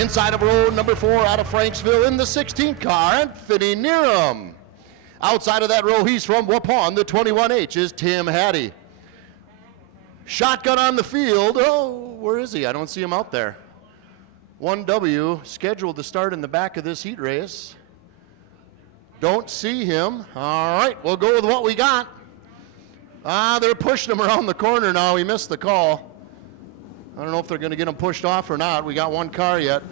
Inside of row number 4 out of Franksville in the 16th car, Anthony Neerum. Outside of that row, he's from Waupun. The 21H is Tim Hattie. Shotgun on the field. Oh, where is he? I don't see him out there. 1W scheduled to start in the back of this heat race. Don't see him. All right, we'll go with what we got. They're pushing him around the corner now. He missed the call. I don't know if they're going to get him pushed off or not. We got one car yet.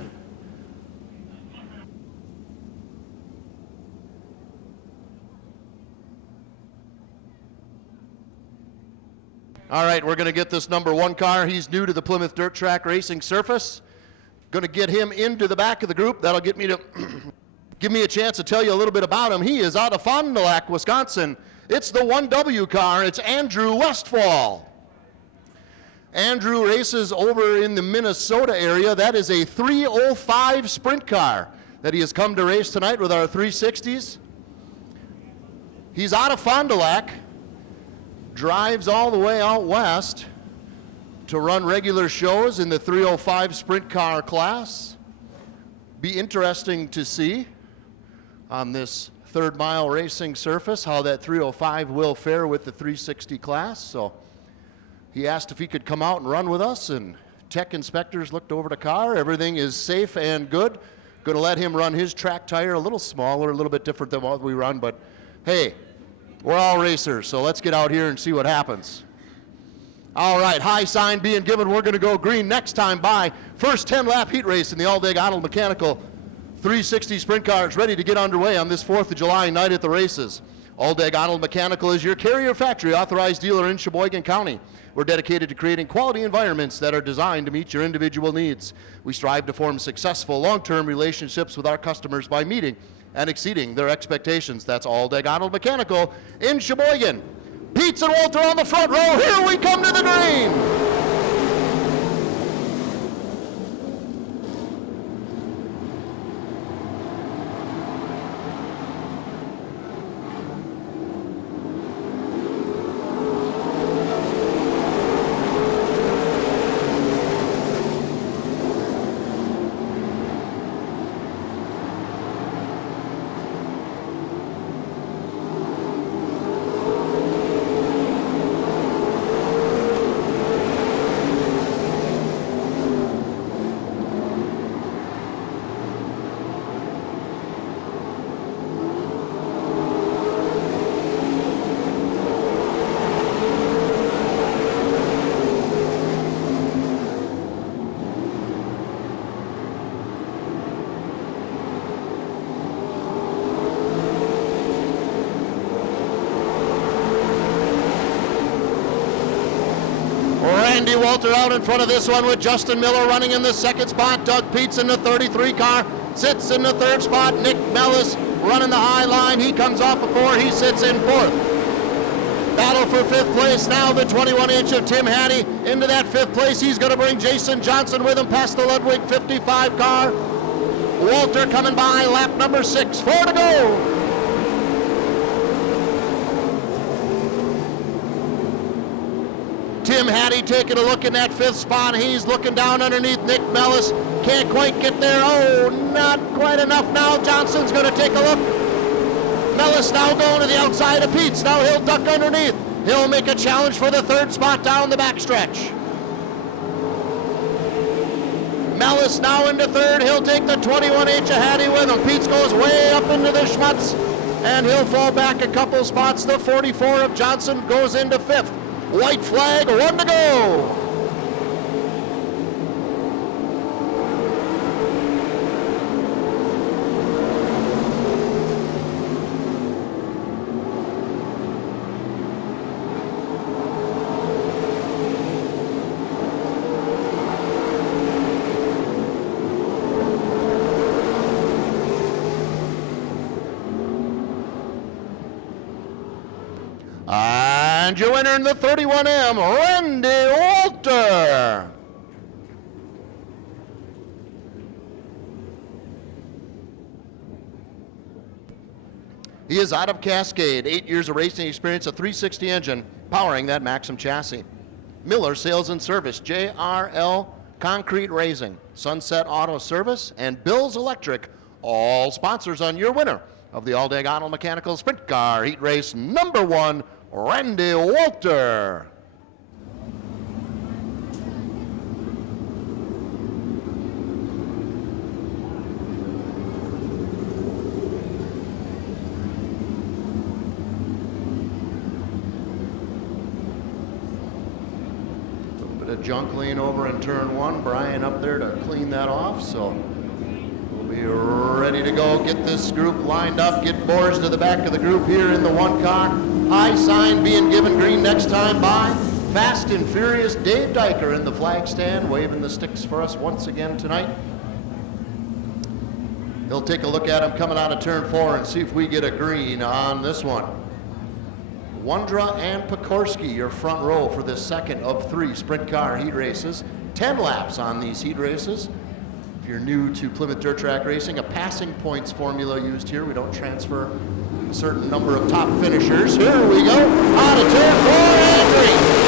All right, we're going to get this number 1 car. He's new to the Plymouth Dirt Track Racing Surface. Going to get him into the back of the group. That'll get me to give me a chance to tell you a little bit about him. He is out of Fond du Lac, Wisconsin. It's the 1W car. It's Andrew Westfall. Andrew races over in the Minnesota area. That is a 305 sprint car that he has come to race tonight with our 360s. He's out of Fond du Lac. Drives all the way out west to run regular shows in the 305 sprint car class. Be interesting to see on this 3rd mile racing surface how that 305 will fare with the 360 class. So he asked if he could come out and run with us, and tech inspectors looked over the car. Everything is safe and good. Going to let him run his track tire, a little smaller, a little bit different than what we run, but hey, we're all racers, so let's get out here and see what happens. All right, high sign being given. We're going to go green next time by. First 10-lap heat race in the All-Day Arnold Mechanical 360 sprint cars ready to get underway on this 4th of July night at the races. All-Day Arnold Mechanical is your Carrier Factory authorized dealer in Sheboygan County. We're dedicated to creating quality environments that are designed to meet your individual needs. We strive to form successful long-term relationships with our customers by meeting and exceeding their expectations. That's All-Day Arnold Mechanical in Sheboygan. Pete's and Walter on the front row. Here we come to the green. Andy Walter out in front of this one with Justin Miller running in the 2nd spot. Doug Peets in the 33 car sits in the 3rd spot. Nick Mellis running the high line. He comes off of 4. He sits in 4th. Battle for 5th place now. The 21H of Tim Hattie into that 5th place. He's going to bring Jason Johnson with him past the Ludwig 55 car. Walter coming by, lap number 6. 4 to go. Tim Hattie taking a look in that 5th spot. He's looking down underneath Nick Mellis. Can't quite get there. Oh, not quite enough now. Johnson's going to take a look. Mellis now going to the outside of Pete's. Now he'll duck underneath. He'll make a challenge for the 3rd spot down the backstretch. Mellis now into 3rd. He'll take the 21H of Hattie with him. Pete's goes way up into the schmutz, and he'll fall back a couple spots. The 44 of Johnson goes into 5th. White flag, 1 to go. And your winner in the 31M, Randy Walter. He is out of Cascade, 8 years of racing experience, a 360 engine powering that Maxim chassis. Miller Sales and Service, JRL Concrete Raising, Sunset Auto Service, and Bill's Electric, all sponsors on your winner of the All-Day Auto Mechanical Sprint Car Heat Race number 1, Randy Walter. Bit of junk laying over in turn 1. Brian up there to clean that off, so we'll be ready to go. Get this group lined up, get boards to the back of the group here in the 1 car. High sign being given green next time by Fast and Furious Dave Dyker in the flag stand, waving the sticks for us once again tonight. He'll take a look at him coming out of turn 4 and see if we get a green on this one. Wondra and Pekorski, your front row for the second of 3 sprint car heat races. 10 laps on these heat races. If you're new to Plymouth Dirt Track Racing, a passing points formula used here. We don't transfer a certain number of top finishers. Here we go, on to turn 4 and green.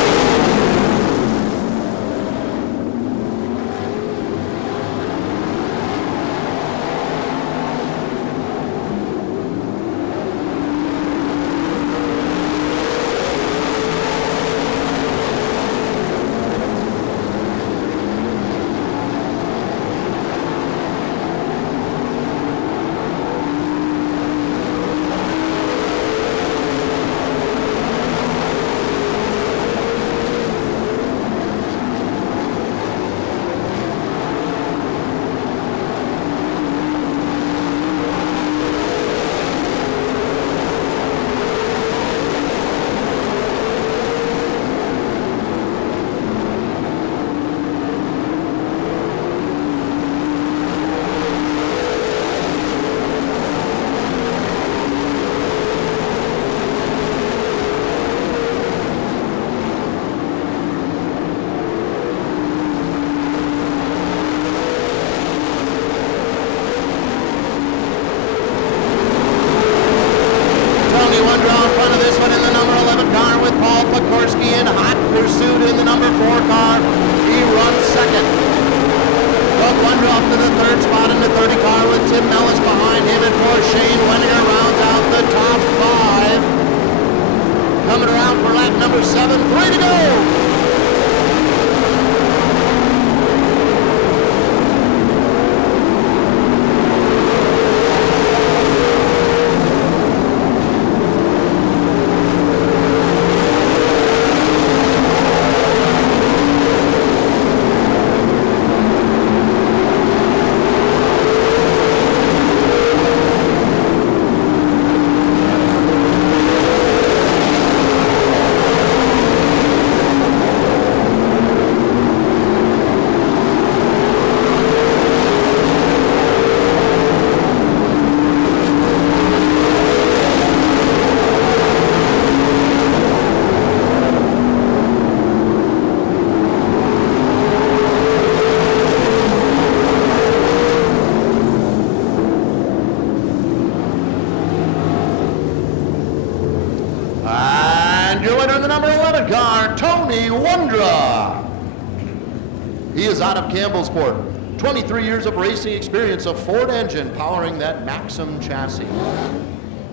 He is out of Campbellsport. 23 years of racing experience, a Ford engine powering that Maxim chassis.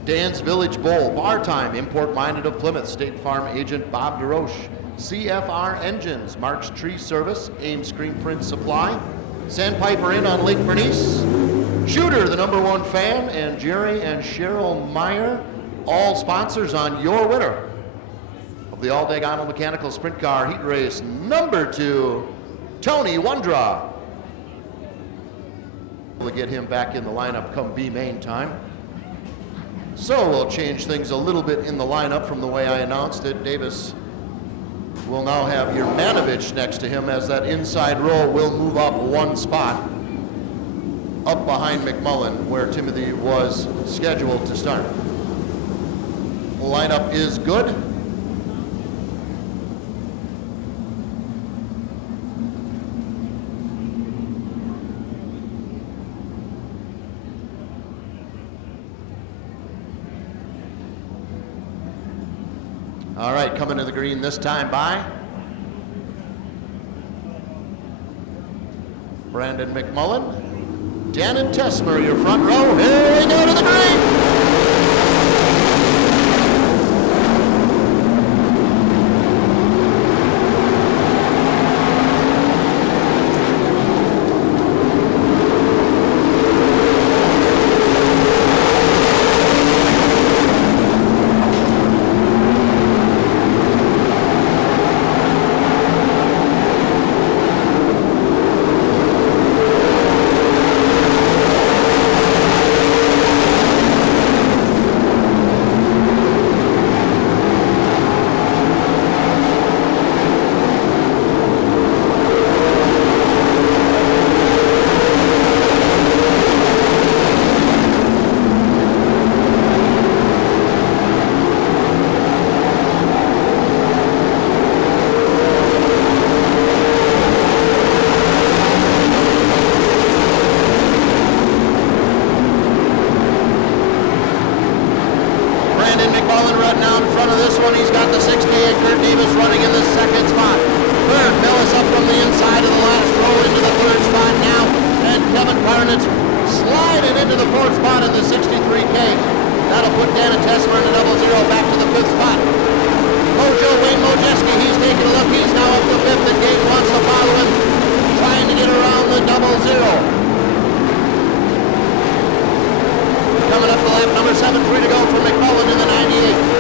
Dan's Village Bowl, bar time, import minded of Plymouth, State Farm agent Bob DeRoche. CFR Engines, Mark's Tree Service, Ames Screen Print Supply. Sandpiper Inn on Lake Bernice. Shooter, the #1 fan, and Jerry and Cheryl Meyer, all sponsors on your winner of the All-Day Auto Mechanical Sprint Car Heat Race number 2, Tony Wondra. We'll get him back in the lineup come B main time. So we'll change things a little bit in the lineup from the way I announced it. Davis will now have Yermanovich next to him as that inside row will move up 1 spot up behind McMullen where Timothy was scheduled to start. The lineup is good. All right, coming to the green this time by Brandon McMullen. Dannon Tesmer, your front row. Here we go to the green. He's got the 68. Kurt Davis running in the second spot. Third, Millis up from the inside of the last row into the third spot now. And Kevin Carnitz sliding into the fourth spot in the 63K. That'll put Dannon Tesmer in the 00 back to the fifth spot. Mojo Wayne Mojeski, he's taking a look. He's now up to fifth, and Gage wants to follow him, trying to get around the 00. Coming up to lap number 7, 3 to go for McMullen in the 98.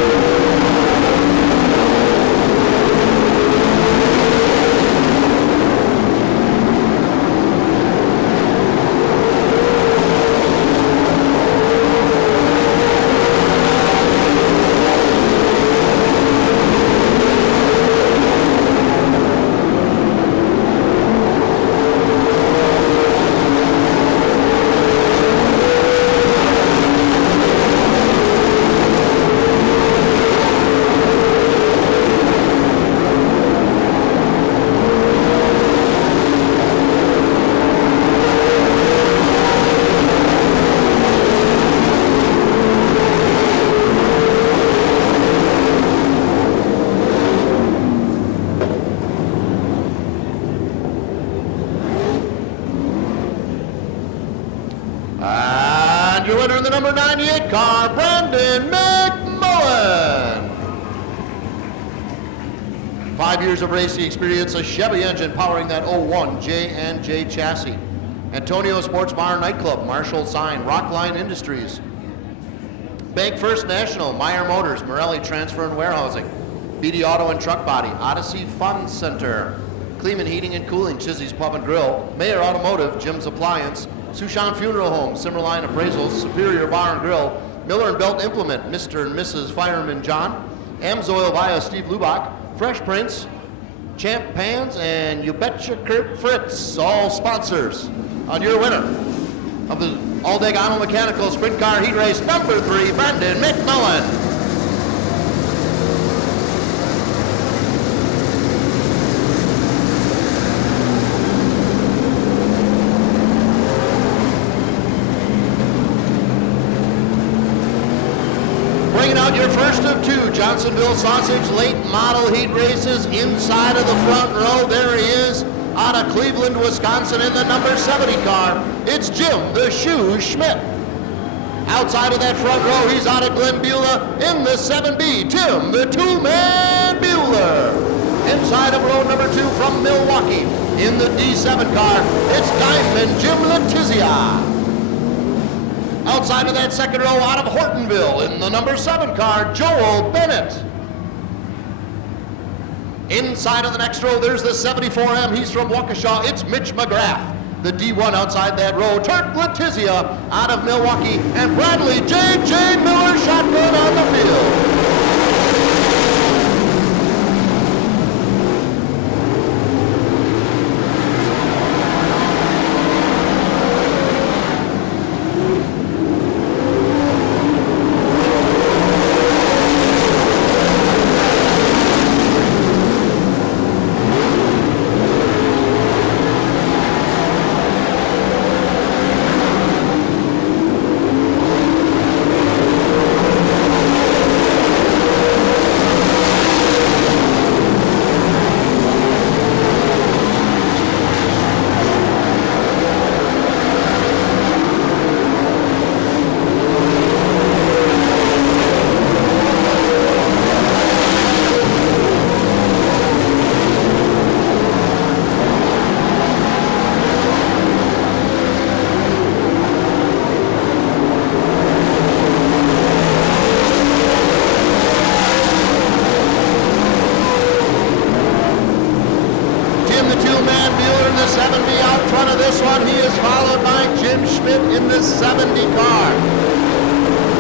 And your winner in the number 98 car, Brandon McMullen. 5 years of racing experience, a Chevy engine powering that 01 J&J chassis. Antonio Sports Bar Nightclub, Marshall Sign, Rockline Industries. Bank First National, Meyer Motors, Morelli Transfer and Warehousing. BD Auto and Truck Body, Odyssey Fun Center. Kleeman Heating and Cooling, Chizzy's Pub and Grill. Mayer Automotive, Jim's Appliance. Sushan Funeral Home, Simmerline Appraisals, Superior Bar and Grill, Miller and Belt Implement, Mr. and Mrs. Fireman John, Amsoil via Steve Lubach, Fresh Prince, Champ Pans, and You Betcha Kurt Fritz, all sponsors. On your winner of the All-Day Mechanical Sprint Car Heat Race number 3, Brandon McMullen. Bringing out your first of 2 Johnsonville Sausage late model heat races inside of the front row. There he is out of Cleveland, Wisconsin in the number 70 car. It's Jim the Shoe Schmidt. Outside of that front row, he's out of Glen Beulah in the 7B. Tim the Two-Man Bueller. Inside of row number 2 from Milwaukee in the D7 car, it's Diamond Jim Letizia. Outside of that second row, out of Hortonville in the number 7 car, Joel Bennett. Inside of the next row, there's the 74M. He's from Waukesha. It's Mitch McGrath. The D1 outside that row, Turk Letizia out of Milwaukee, and Bradley J.J. Miller shotgun on the field. 70 car.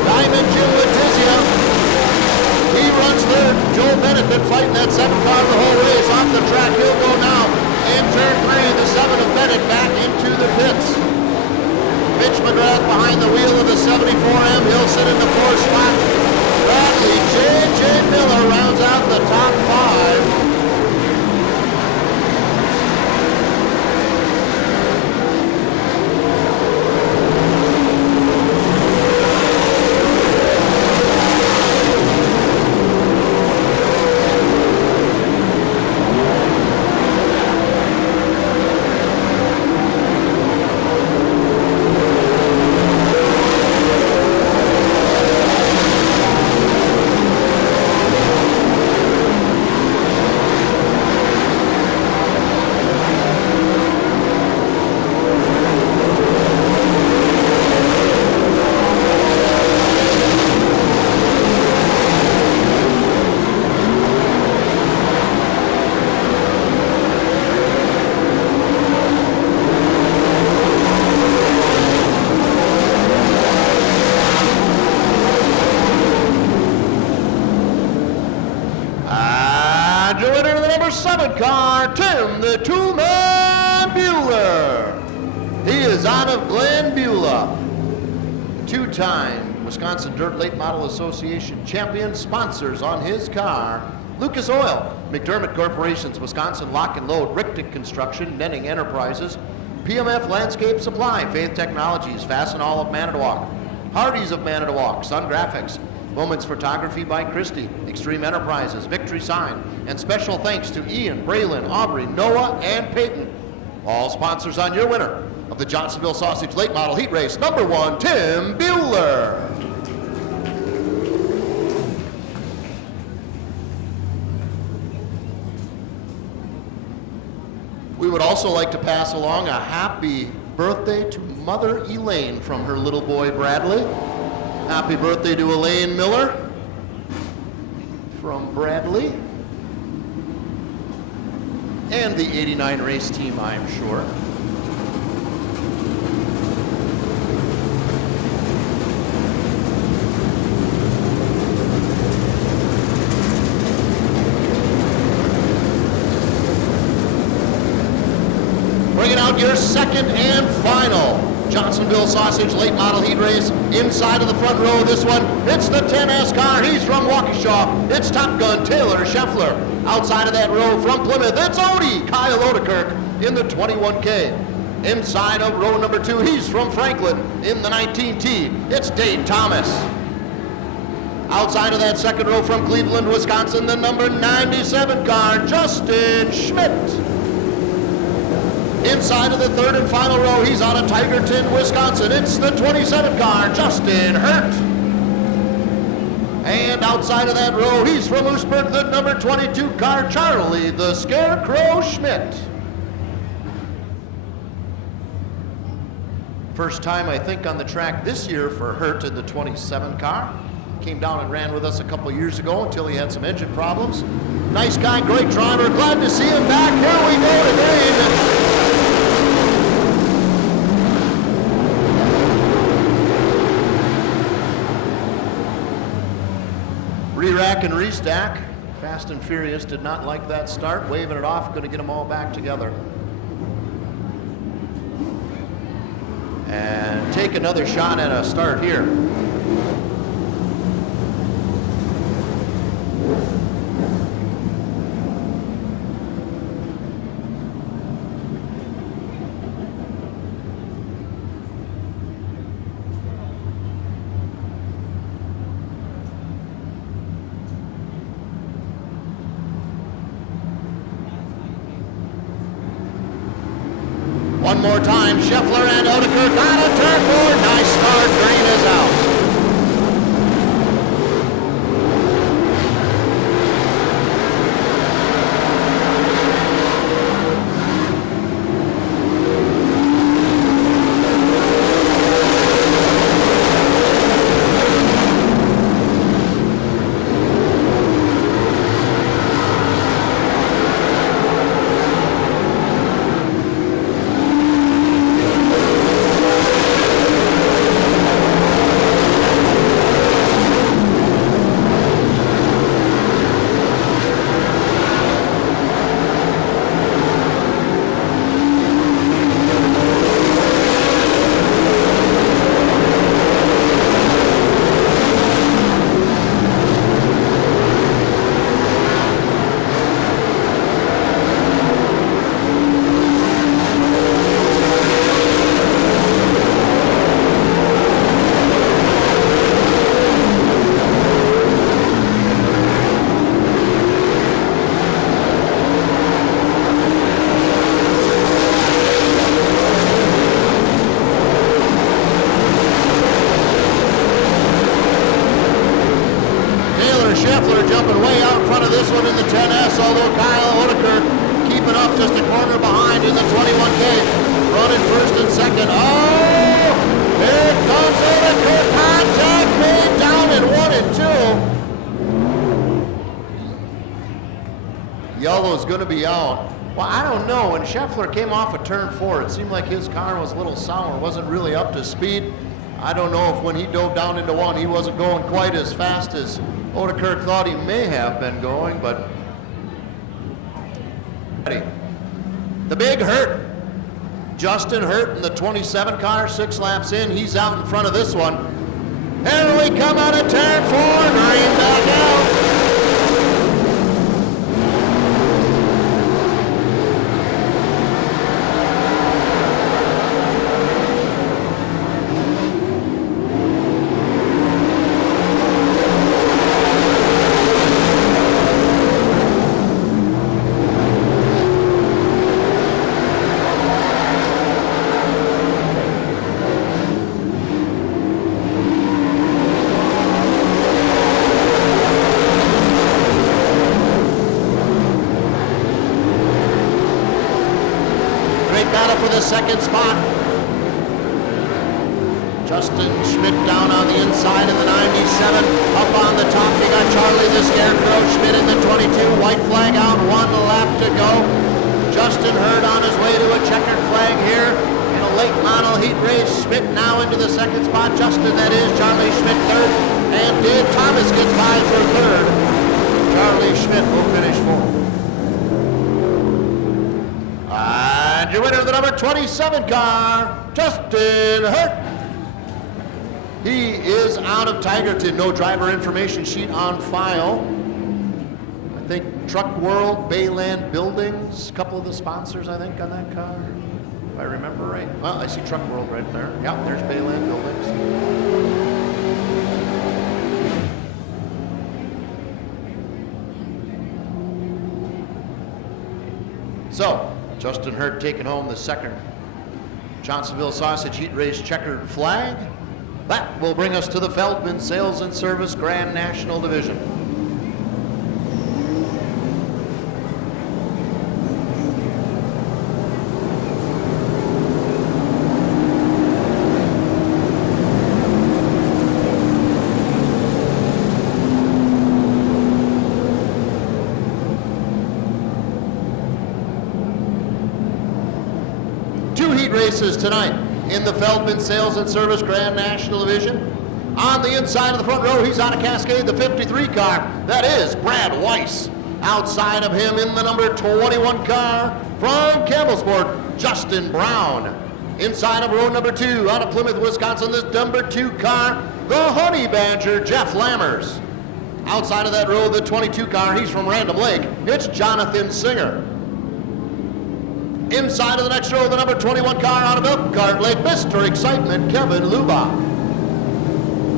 Diamond Jim Letizia, he runs third. Joel Bennett been fighting that 7 car the whole race. Off the track, he'll go now. In turn 3, the 7 of Bennett back into the pits. Mitch McGrath behind the wheel of the 74M. He'll sit in the 4th spot. Bradley J.J. Miller rounds out the top 5. Car, Tim the Two-Man Bueller. He is out of Glen Beulah. 2-time Wisconsin Dirt Late Model Association champion. Sponsors on his car: Lucas Oil, McDermott Corporation's Wisconsin Lock and Load, Richter Construction, Nenning Enterprises, PMF Landscape Supply, Faith Technologies, Fastenal of Manitowoc, Hardee's of Manitowoc, Sun Graphics, Moments Photography by Christie, Extreme Enterprises, Victory Sign, and special thanks to Ian, Braylon, Aubrey, Noah, and Peyton. All sponsors on your winner of the Johnsonville Sausage Late Model Heat Race, number 1, Tim Bueller. We would also like to pass along a happy birthday to Mother Elaine from her little boy Bradley. Happy birthday to Elaine Miller from Bradley and the 89 race team, I'm sure. Bringing out your second and final Johnsonville Sausage Late Model Heat Race. Inside of the front row, this one, it's the 10S car. He's from Waukesha. It's Top Gun Taylor Scheffler. Outside of that row from Plymouth, it's Odie Kyle Odekirk in the 21K. Inside of row number 2, he's from Franklin in the 19T. It's Dave Thomas. Outside of that second row from Cleveland, Wisconsin, the number 97 car, Justin Schmidt. Inside of the third and final row, he's out of Tigerton, Wisconsin. It's the 27 car, Justin Hurt. And outside of that row, he's from Oostburg, the number 22 car, Charlie the Scarecrow Schmidt. First time, I think, on the track this year for Hurt in the 27 car. Came down and ran with us a couple years ago until he had some engine problems. Nice guy, great driver. Glad to see him back. Here we go today. Re-rack and restack. Fast and Furious did not like that start. Waving it off, going to get them all back together. And take another shot at a start here. One more time, Scheffler and Odekirk out of turn 4. Nice start, Green is out. Scheffler jumping way out in front of this one in the 10S, although Kyle Oedeker keeping up just a corner behind in the 21K. Running first and second. Oh! Here comes Oedeker. Contact made down in 1 and 2. Yellow's going to be out. Well, I don't know. When Scheffler came off of turn 4, it seemed like his car was a little sour, wasn't really up to speed. I don't know if when he dove down into 1, he wasn't going quite as fast as Oedeker thought he may have been going, but the big Hurt, Justin Hurt in the 27 car, 6 laps in, he's out in front of this one. Here we come out of turn 4, green back out. Battle for the second spot. Justin Schmidt down on the inside in the 97. Up on the top, you got Charlie the Scarecrow. Schmidt in the 22. White flag out, 1 lap to go. Justin Hurt on his way to a checkered flag here in a late model heat race. Schmidt now into the second spot. Justin, that is. Charlie Schmidt third. And Dave Thomas gets by for third. Charlie Schmidt will finish fourth. And your winner of the number 27 car, Justin Hurt. He is out of Tigerton. No driver information sheet on file. I think Truck World, Bayland Buildings, a couple of the sponsors, I think, on that car. If I remember right. Well, I see Truck World right there. Yeah, there's Bayland Buildings. So, Justin Hurt taking home the second Johnsonville Sausage Heat Race checkered flag. That will bring us to the Feldman Sales and Service Grand National Division. Races tonight in the Feldman Sales and Service Grand National Division. On the inside of the front row, he's out of Cascade, the 53 car. That is Brad Weiss. Outside of him in the number 21 car from Campbellsport, Justin Brown. Inside of row number 2, out of Plymouth, Wisconsin, this number 2 car, the Honey Badger, Jeff Lammers. Outside of that row, the 22 car, he's from Random Lake, it's Jonathan Singer. Inside of the next row, the number 21 car out of Elkhart Lake, Mr. Excitement, Kevin Luba.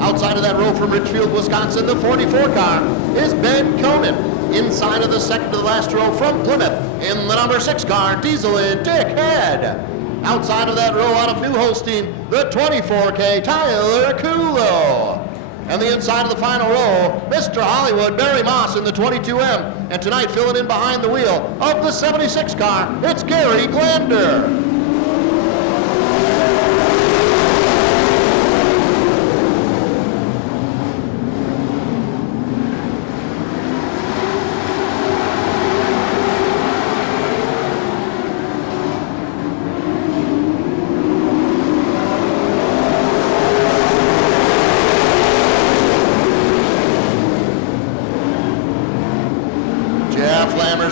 Outside of that row from Richfield, Wisconsin, the 44 car is Ben Conan. Inside of the second to the last row from Plymouth, in the number 6 car, Diesel and Dick Head. Outside of that row out of New Holstein, the 24K, Tyler Kulo. And the inside of the final row, Mr. Hollywood, Barry Moss in the 22M. And tonight, filling in behind the wheel of the 76 car, it's Gary Glander.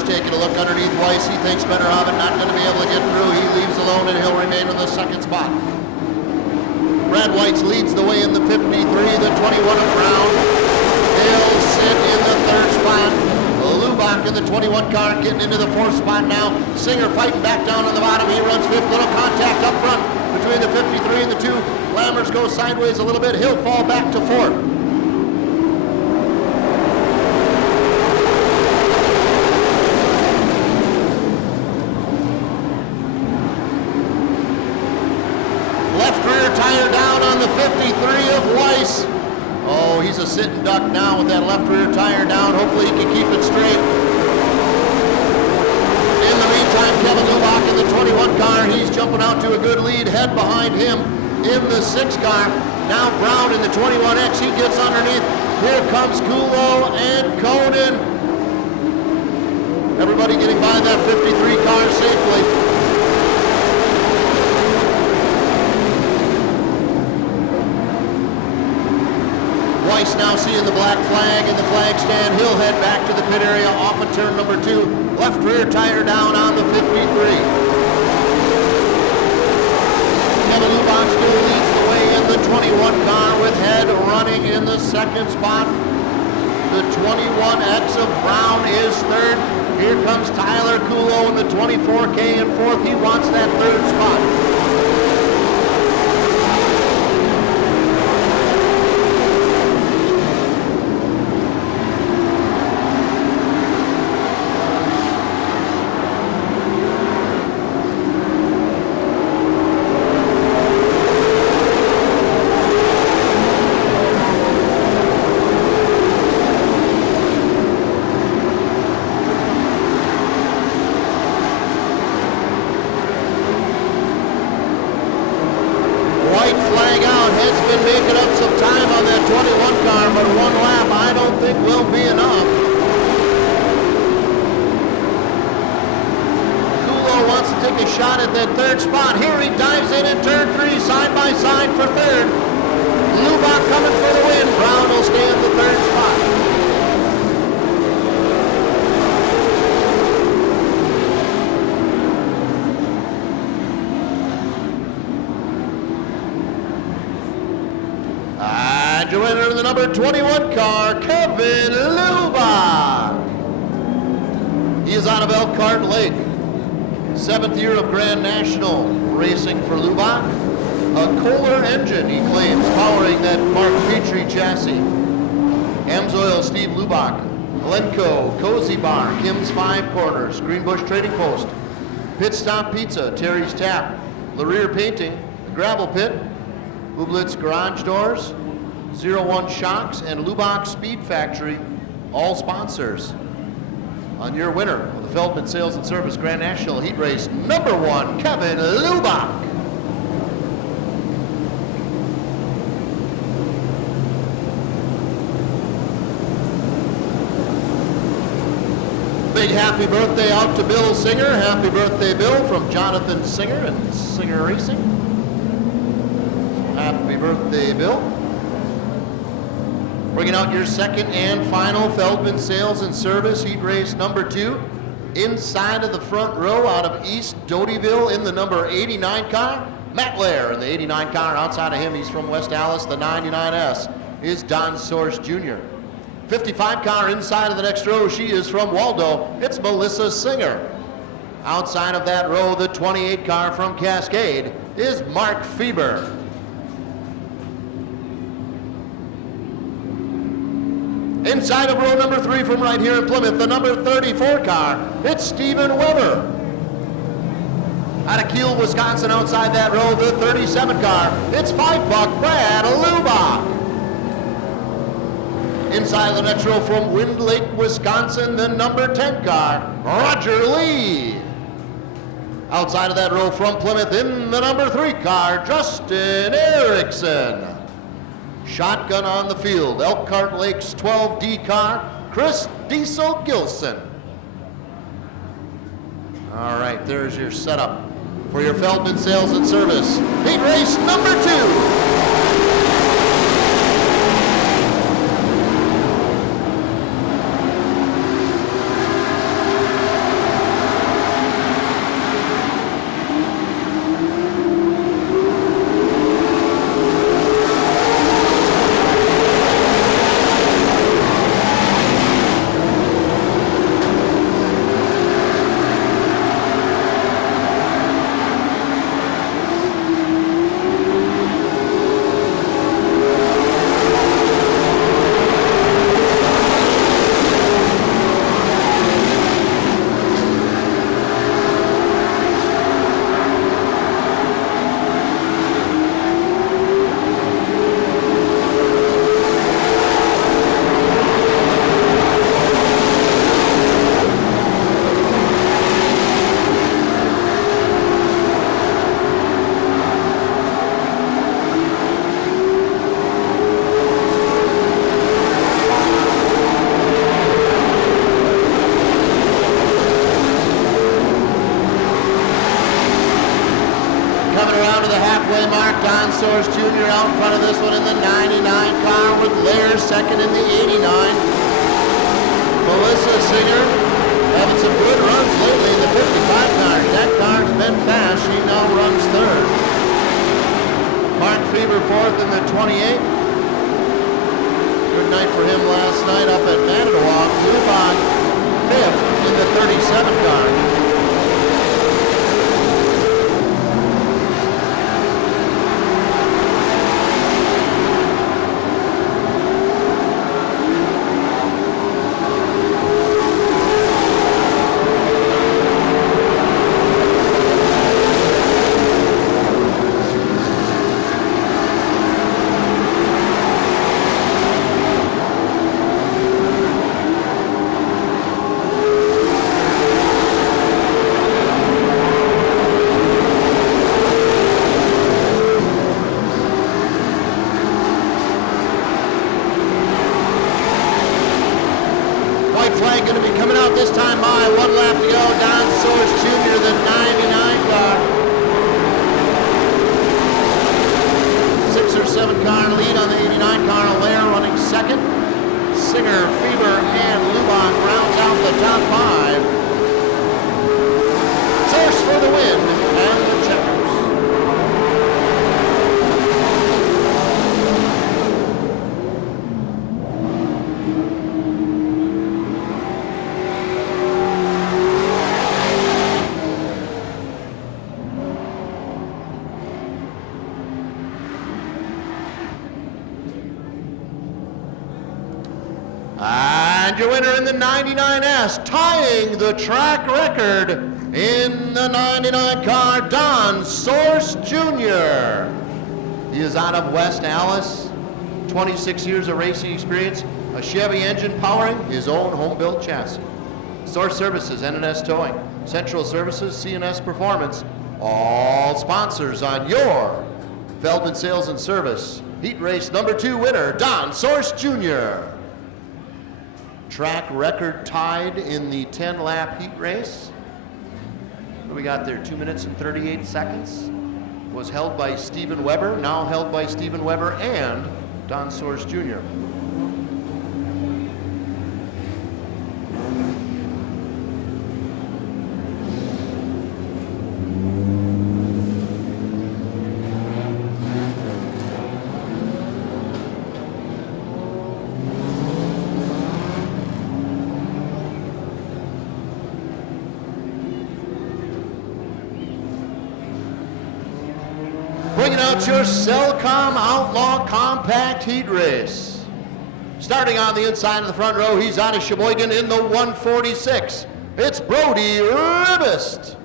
Taking a look underneath Weiss. He thinks better of it, not going to be able to get through. He leaves alone and he'll remain in the second spot. Brad Weiss leads the way in the 53, the 21 of Brown. They'll sit in the third spot. Lubach in the 21 car getting into the fourth spot now. Singer fighting back down on the bottom. He runs fifth. Little contact up front between the 53 and the 2. Lammers goes sideways a little bit. He'll fall back to fourth. Left rear tire down on the 53 of Weiss. Oh, he's a sitting duck now with that left rear tire down. Hopefully he can keep it straight. In the meantime, Kevin Lubach in the 21 car, he's jumping out to a good lead. Head behind him in the 6 car. Now Brown in the 21X, he gets underneath. Here comes Kulo and Coden. Everybody getting by that 53 car safely. Weiss now seeing the black flag in the flag stand. He'll head back to the pit area off of turn number 2. Left rear tire down on the 53. Kevin Lubach still leads the way in the 21 car with Head running in the 2nd spot. The 21X of Brown is 3rd. Here comes Tyler Kulo in the 24K in 4th. He wants that 3rd spot. Flag out. Head's been making up some time on that 21 car, but 1 lap I don't think will be enough. Kulo wants to take a shot at that 3rd spot. Here he dives in at turn 3, side by side for 3rd. Lubach coming for the win. Brown will stay in the 3rd spot. Your winner in the number 21 car, Kevin Lubach. He is out of Elkhart Lake. 7th year of Grand National racing for Lubach. A Kohler engine, he claims, powering that Mark Pdtr chassis. Amsoil, Steve Lubach. Lenco, Cozy Bar, Kim's 5 Corners, Greenbush Trading Post. Pit Stop Pizza, Terry's Tap. Lareer Painting, the Gravel Pit. Ublitz Garage Doors. 01 Shocks and Lubach Speed Factory, all sponsors. On your winner of the Feldman Sales and Service Grand National Heat Race, number 1, Kevin Lubach. Big happy birthday out to Bill Singer. Happy birthday, Bill, from Jonathan Singer and Singer Racing. Happy birthday, Bill. Bringing out your 2nd and final Feldman Sales and Service Heat Race number 2. Inside of the front row out of East Dotyville in the number 89 car, Matt Lair in the 89 car. Outside of him, he's from West Allis. The 99S is Don Source Jr. 55 car inside of the next row, she is from Waldo. It's Melissa Singer. Outside of that row, the 28 car from Cascade is Mark Fieber. Inside of row number 3 from right here in Plymouth, the number 34 car, it's Steven Weber. Out of Kiel, Wisconsin, outside that row, the 37 car, it's 5-buck Brad Lubach. Inside of the next row from Wind Lake, Wisconsin, the number 10 car, Roger Lee. Outside of that row from Plymouth in the number 3 car, Justin Erickson. Shotgun on the field, Elkhart Lake's 12D car, Chris Diesel Gilson. All right, there's your setup for your Feldman Sales and Service Heat Race number 2. Source Jr. out in front of this one in the 99 car with Lair second in the 89. Melissa Singer having some good runs lately in the 55 car. That car's been fast. She now runs third. Mark Feber fourth in the 28. Good night for him last night up at Manitowoc. Lubon fifth in the 37 car. Flag going to be coming out this time by 1 lap to go. Don Source Jr., the 99 car. 6 or 7 car lead on the 89 car. Lair running second. Singer, Feber, and Lubon rounds out the top 5. Source for the win and the checkers. And your winner in the 99S, tying the track record in the 99 car, Don Source Jr. He is out of West Allis, 26 years of racing experience, a Chevy engine powering his own home-built chassis. Source Services, NNS Towing, Central Services, CNS Performance, all sponsors on your Feldman Sales and Service. Heat race number 2 winner, Don Source Jr. Track record tied in the 10-lap heat race. What do we got there? 2 minutes and 38 seconds. Was held by Stephen Weber, now held by Stephen Weber and Don Source Jr. Bringing out your Cellcom Outlaw Compact Heat Race. Starting on the inside of the front row, he's out of Sheboygan in the 146. It's Brody Ribist.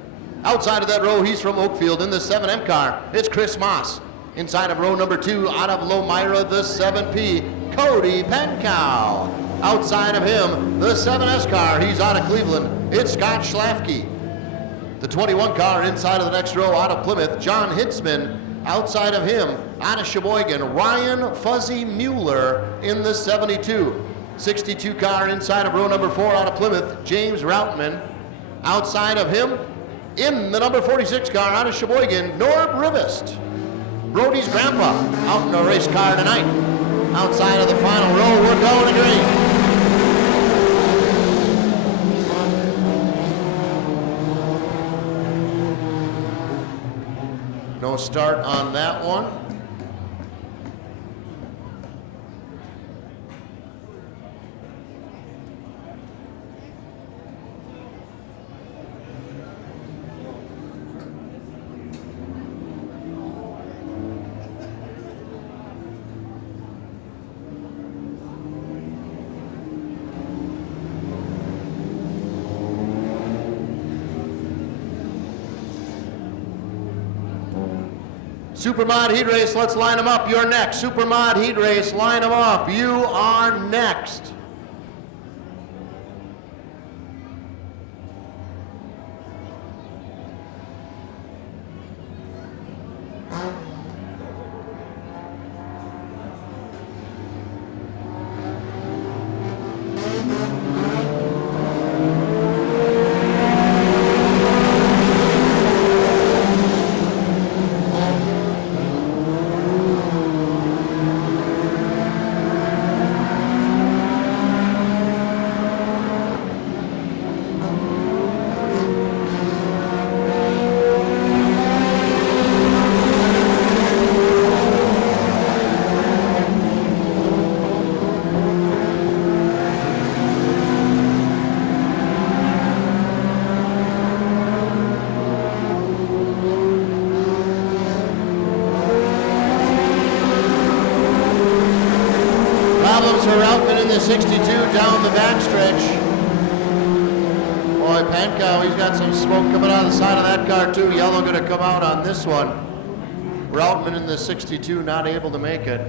Outside of that row, he's from Oakfield in the 7M car. It's Chris Moss. Inside of row number 2, out of Lomira, the 7P, Cody Pencow. Outside of him, the 7S car, he's out of Cleveland. It's Scott Schlafke. The 21 car inside of the next row, out of Plymouth, John Hitzman. Outside of him, out of Sheboygan, Ryan Fuzzy Mueller in the 72. 62 car inside of row number 4 out of Plymouth, James Routman. Outside of him, in the number 46 car out of Sheboygan, Norb Rivest. Brody's grandpa out in a race car tonight. Outside of the final row, we're going to green. No start on that one. Supermod Heat Race, let's line them up. You're next. Supermod Heat Race, line them up. You are next. goes for Outman in the 62 down the backstretch. Boy, Pankow, he's got some smoke coming out of the side of that car too. Yellow going to come out on this one. Routman in the 62 not able to make it.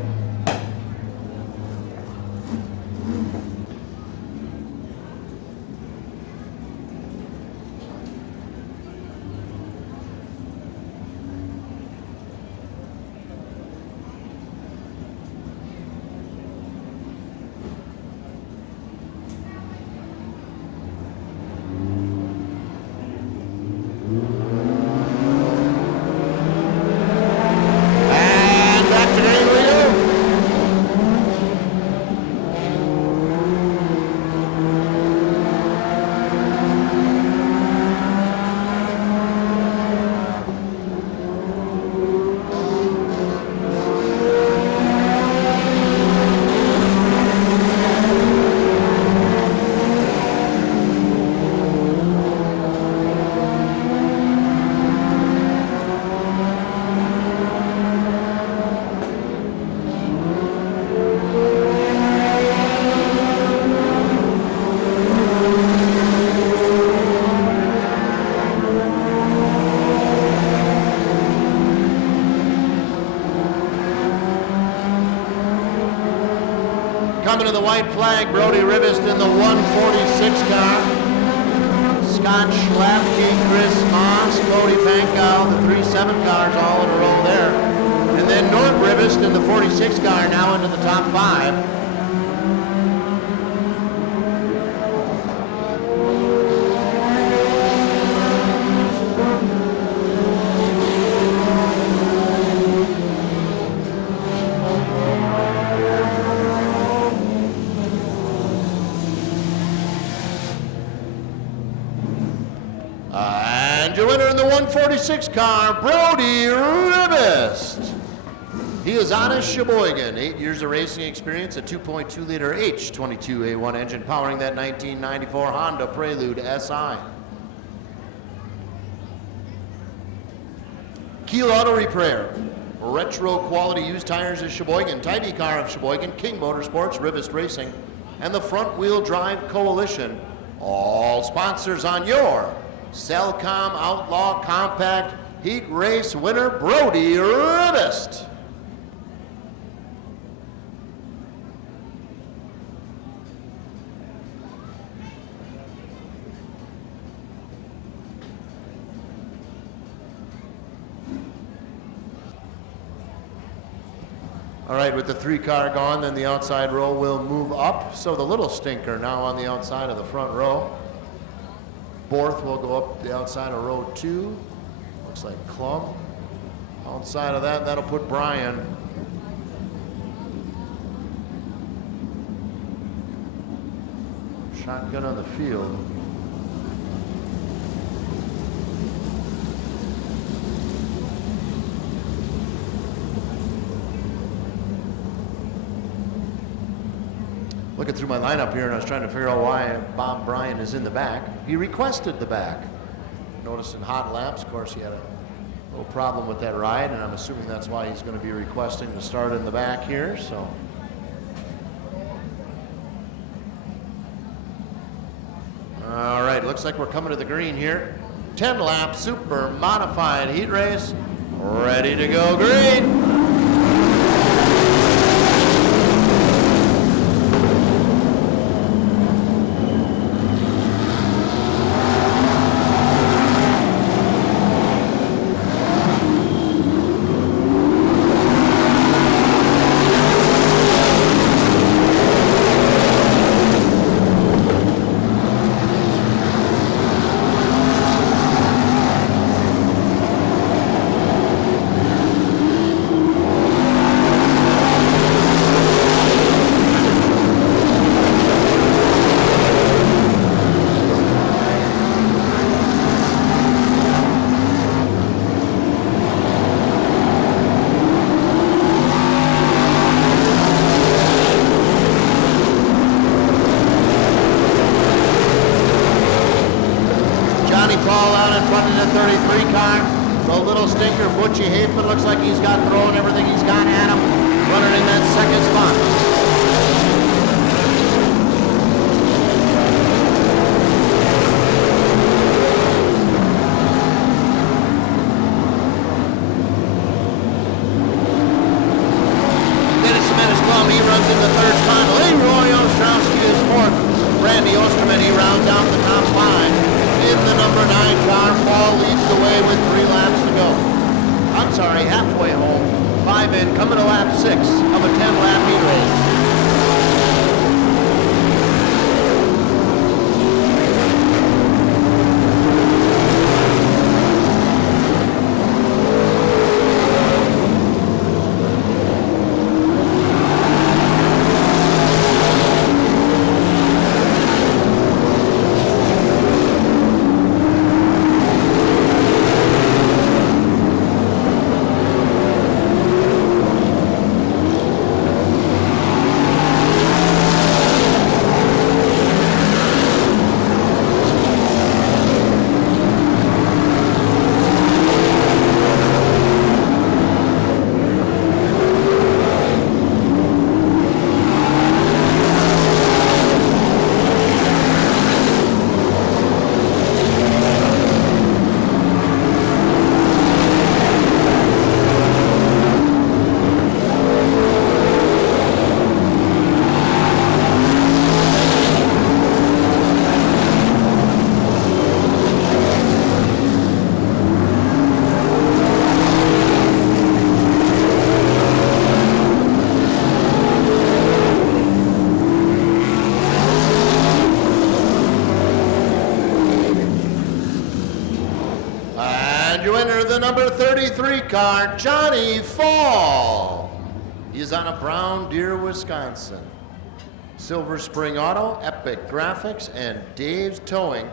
Coming to the white flag, Brody Rivest in the 146 car. Scott Schlafke, Chris Moss, Cody Pankow, the 37 cars all in a row there. And then Nort Rivest in the 46 car now into the top 5. And your winner in the 146 car, Brody Rivest. He is out of Sheboygan. 8 years of racing experience, a 2.2 liter H22A1 engine powering that 1994 Honda Prelude SI. Keel Auto Repair, retro quality used tires of Sheboygan, Tidy Car of Sheboygan, King Motorsports, Rivest Racing, and the Front Wheel Drive Coalition. All sponsors on your Cellcom Outlaw Compact Heat Race winner, Brody Rivest. All right, with the 3 car gone, then the outside row will move up. So the little stinker now on the outside of the front row. Borth will go up the outside of row 2. Looks like Klum. Outside of that, that'll put Brian. Shotgun on the field. Looking through my lineup here, and I was trying to figure out why Bob Bryan is in the back. He requested the back. Notice in hot laps, of course, he had a little problem with that ride, and I'm assuming that's why he's going to be requesting to start in the back here. So, all right, looks like we're coming to the green here. 10-lap super modified heat race, ready to go green. Fall out in front of the 33 car. The little stinker, Butchie Haifman, looks like he's got throwing everything he's got at him, running in that second spot. he runs in the third spot. Leroy Ostrowski is fourth. Randy Osterman, he rounds out the top five. In the number 9 car, Paul leads the way with 3 laps to go. I'm sorry, halfway home. 5 in, coming to lap 6 of a 10-lap heat race. You enter the number 33 car, Johnny Fall. He is on a Brown Deere, Wisconsin. Silver Spring Auto, Epic Graphics, and Dave's Towing,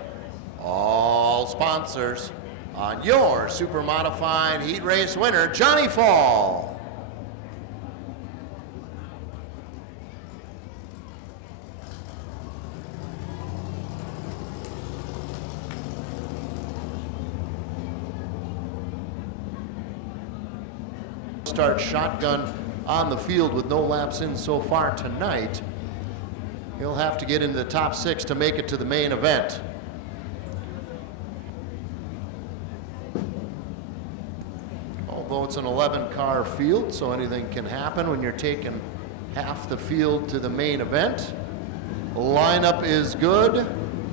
all sponsors on your super modified heat race winner, Johnny Fall. Start shotgun on the field with no laps in so far tonight. He'll have to get into the top 6 to make it to the main event. Although it's an 11-car field, so anything can happen when you're taking half the field to the main event. Lineup is good.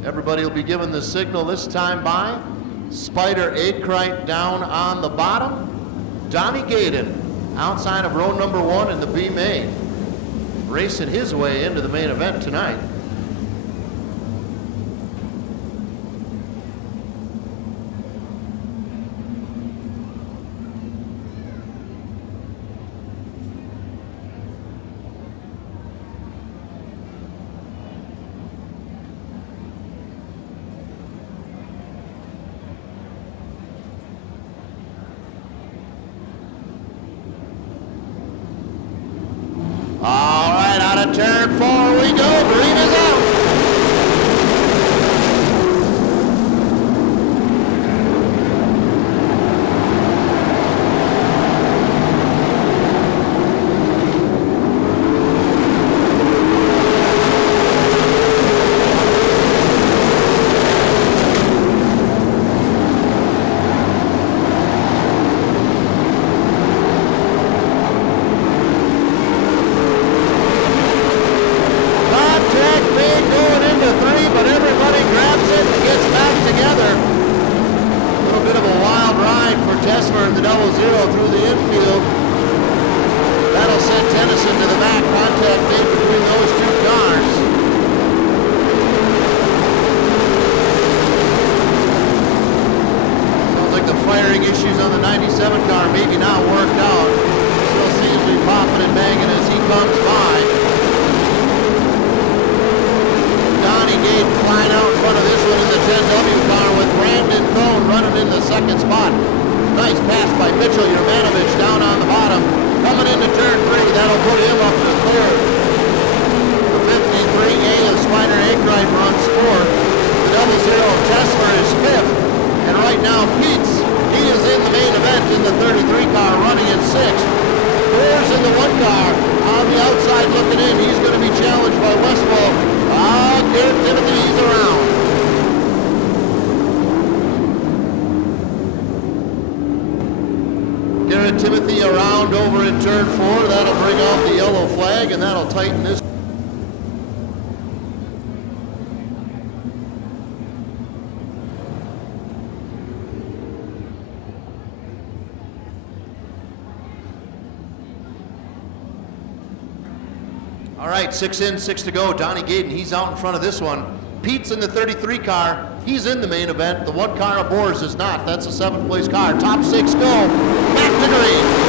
Everybody will be given the signal this time by Spider Akrite down on the bottom. Donnie Gaden outside of row number 1 in the B main, racing his way into the main event tonight. All right, out of turn 4 we go. Green is out. Issues on the 97 car maybe not worked out. Still seems to be popping and banging as he comes by. Donnie Gate flying out in front of this one in the 10W car with Brandon Thone running in the second spot. Nice pass by Mitchell Jurmanovic down on the bottom. Coming into turn 3, that'll put him up to third. The 53A of Spider Akrite runs fourth. The 00 Tesla is fifth. And right now, Pete's, he is in the main event in the 33 car running in 6th. Moore's in the 1 car on the outside looking in. He's going to be challenged by Westfall. Garrett Timothy, he's around. bring out the yellow flag, and that'll tighten this. All right, 6 in, 6 to go. Donnie Gaden, he's out in front of this one. Pete's in the 33 car. He's in the main event. The 1 car of Boers is not. That's a 7th place car. Top 6 go. Back to green.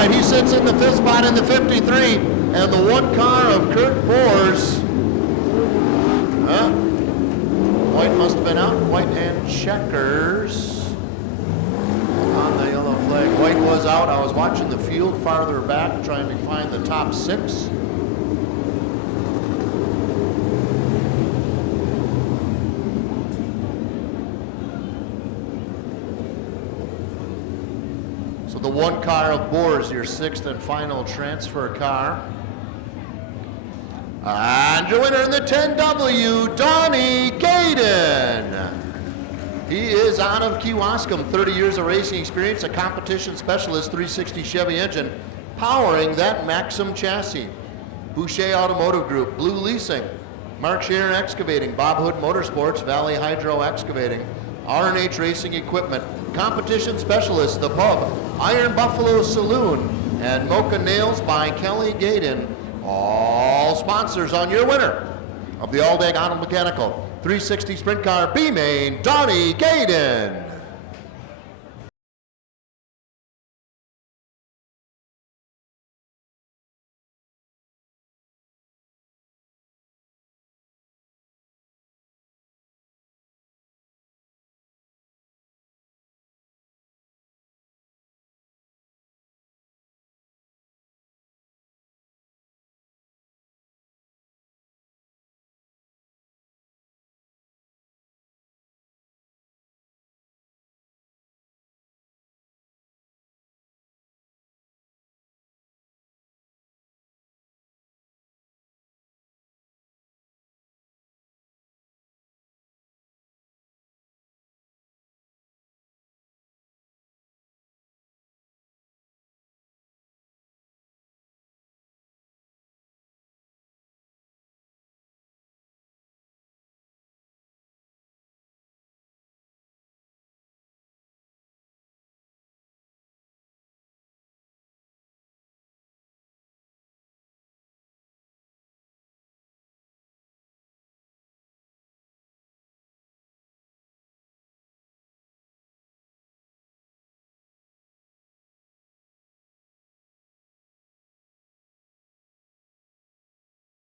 He sits in the 5th spot in the 53, and the 1 car of Kurt Boers. White must have been out. White and checkers on the yellow flag. White was out. I was watching the field farther back, trying to find the top 6. So the 1 car of Boers, your 6th and final transfer car. And your winner in the 10W, Donnie Gaden. He is out of Kewaskum, 30 years of racing experience, a competition specialist, 360 Chevy engine, powering that Maxim chassis. Boucher Automotive Group, Blue Leasing, Mark Scherer Excavating, Bob Hood Motorsports, Valley Hydro Excavating, R&H Racing Equipment, competition specialist, The Pub, Iron Buffalo Saloon, and Mocha Nails by Kelly Gaden. All sponsors on your winner of the All-Day Auto Mechanical 360 Sprint Car B-Main, Donnie Gaden.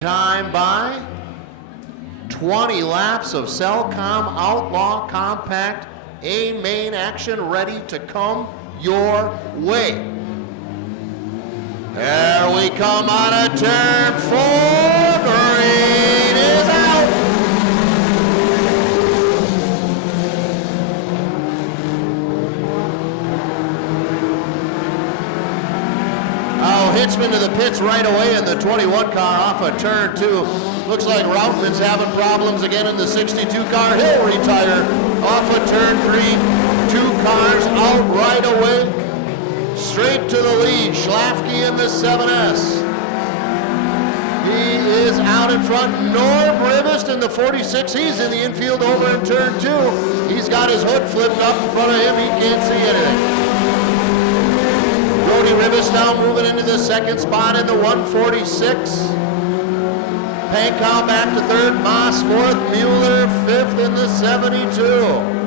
Time by 20 laps of Cellcom Outlaw Compact A-Main action ready to come your way. There we come on a turn 4. Green is out. Oh, Hitchman to the pits right away in the 21 car off of turn 2. Looks like Routman's having problems again in the 62 car. He'll retire off of turn 3. 2 cars out right away. straight to the lead. Schlafke in the 7S. He is out in front. Norm Rivest in the 46. He's in the infield over in turn 2. He's got his hood flipped up in front of him. He can't see anything. Brody Rivest now moving into the second spot in the 146. Pankow back to third. Moss fourth. Mueller fifth in the 72.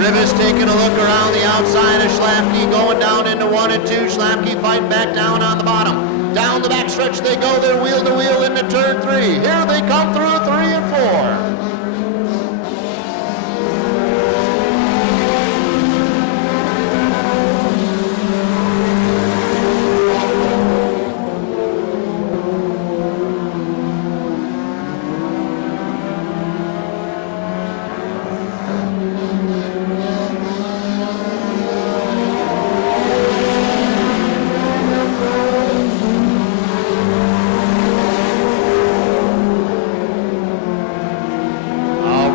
Rivest taking a look around the outside of Schlafke, going down into 1 and 2. Schlafke fighting back down on the bottom. Down the backstretch they go. They're wheel to wheel into turn 3. Here they come through 3 and 4.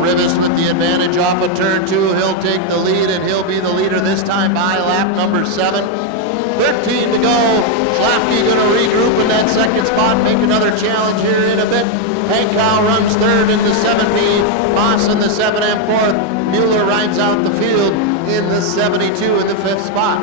Rivest with the advantage off of turn 2. He'll take the lead, and he'll be the leader this time by lap number 7. 13 to go. Schlafke going to regroup in that second spot, make another challenge here in a bit. Pankow runs third in the 7B. Moss in the 7M fourth. Mueller rides out the field in the 72 in the 5th spot.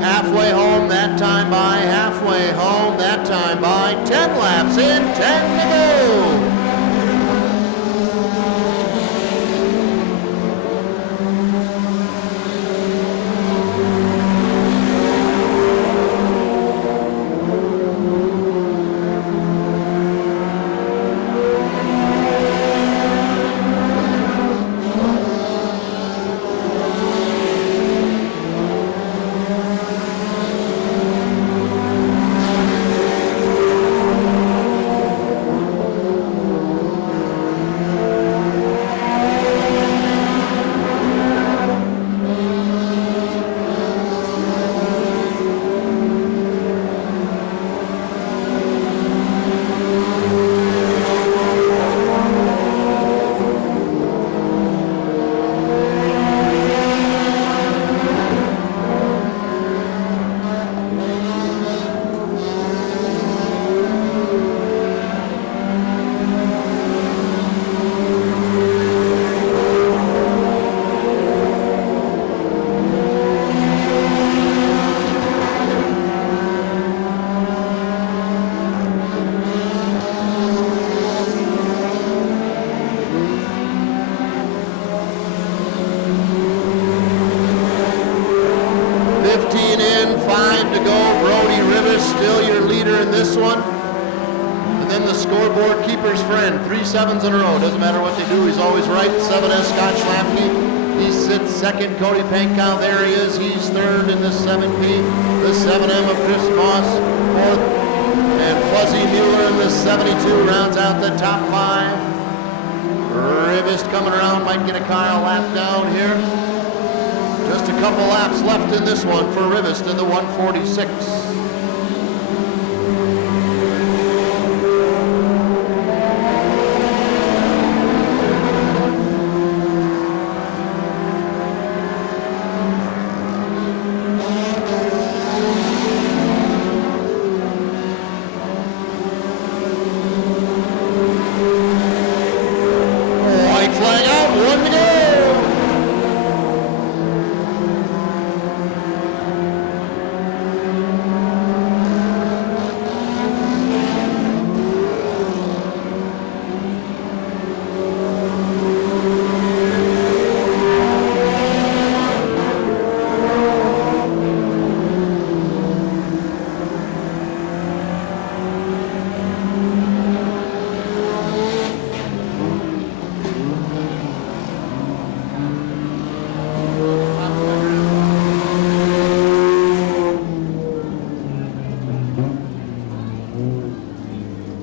Halfway home, that time by. Halfway home, that time by. 10 laps in, 10 to go. Still your leader in this one. And then the scoreboard keeper's friend. 3 7s in a row. Doesn't matter what they do, he's always right. 7S Scott Schlafke. He sits second. Cody Pankow, there he is. He's third in the 7P. The 7M of Chris Moss, fourth. And Fuzzy Mueller in the 72 rounds out the top 5. Rivest coming around, might get a Kyle lap down here. Just a couple laps left in this one for Rivest in the 146.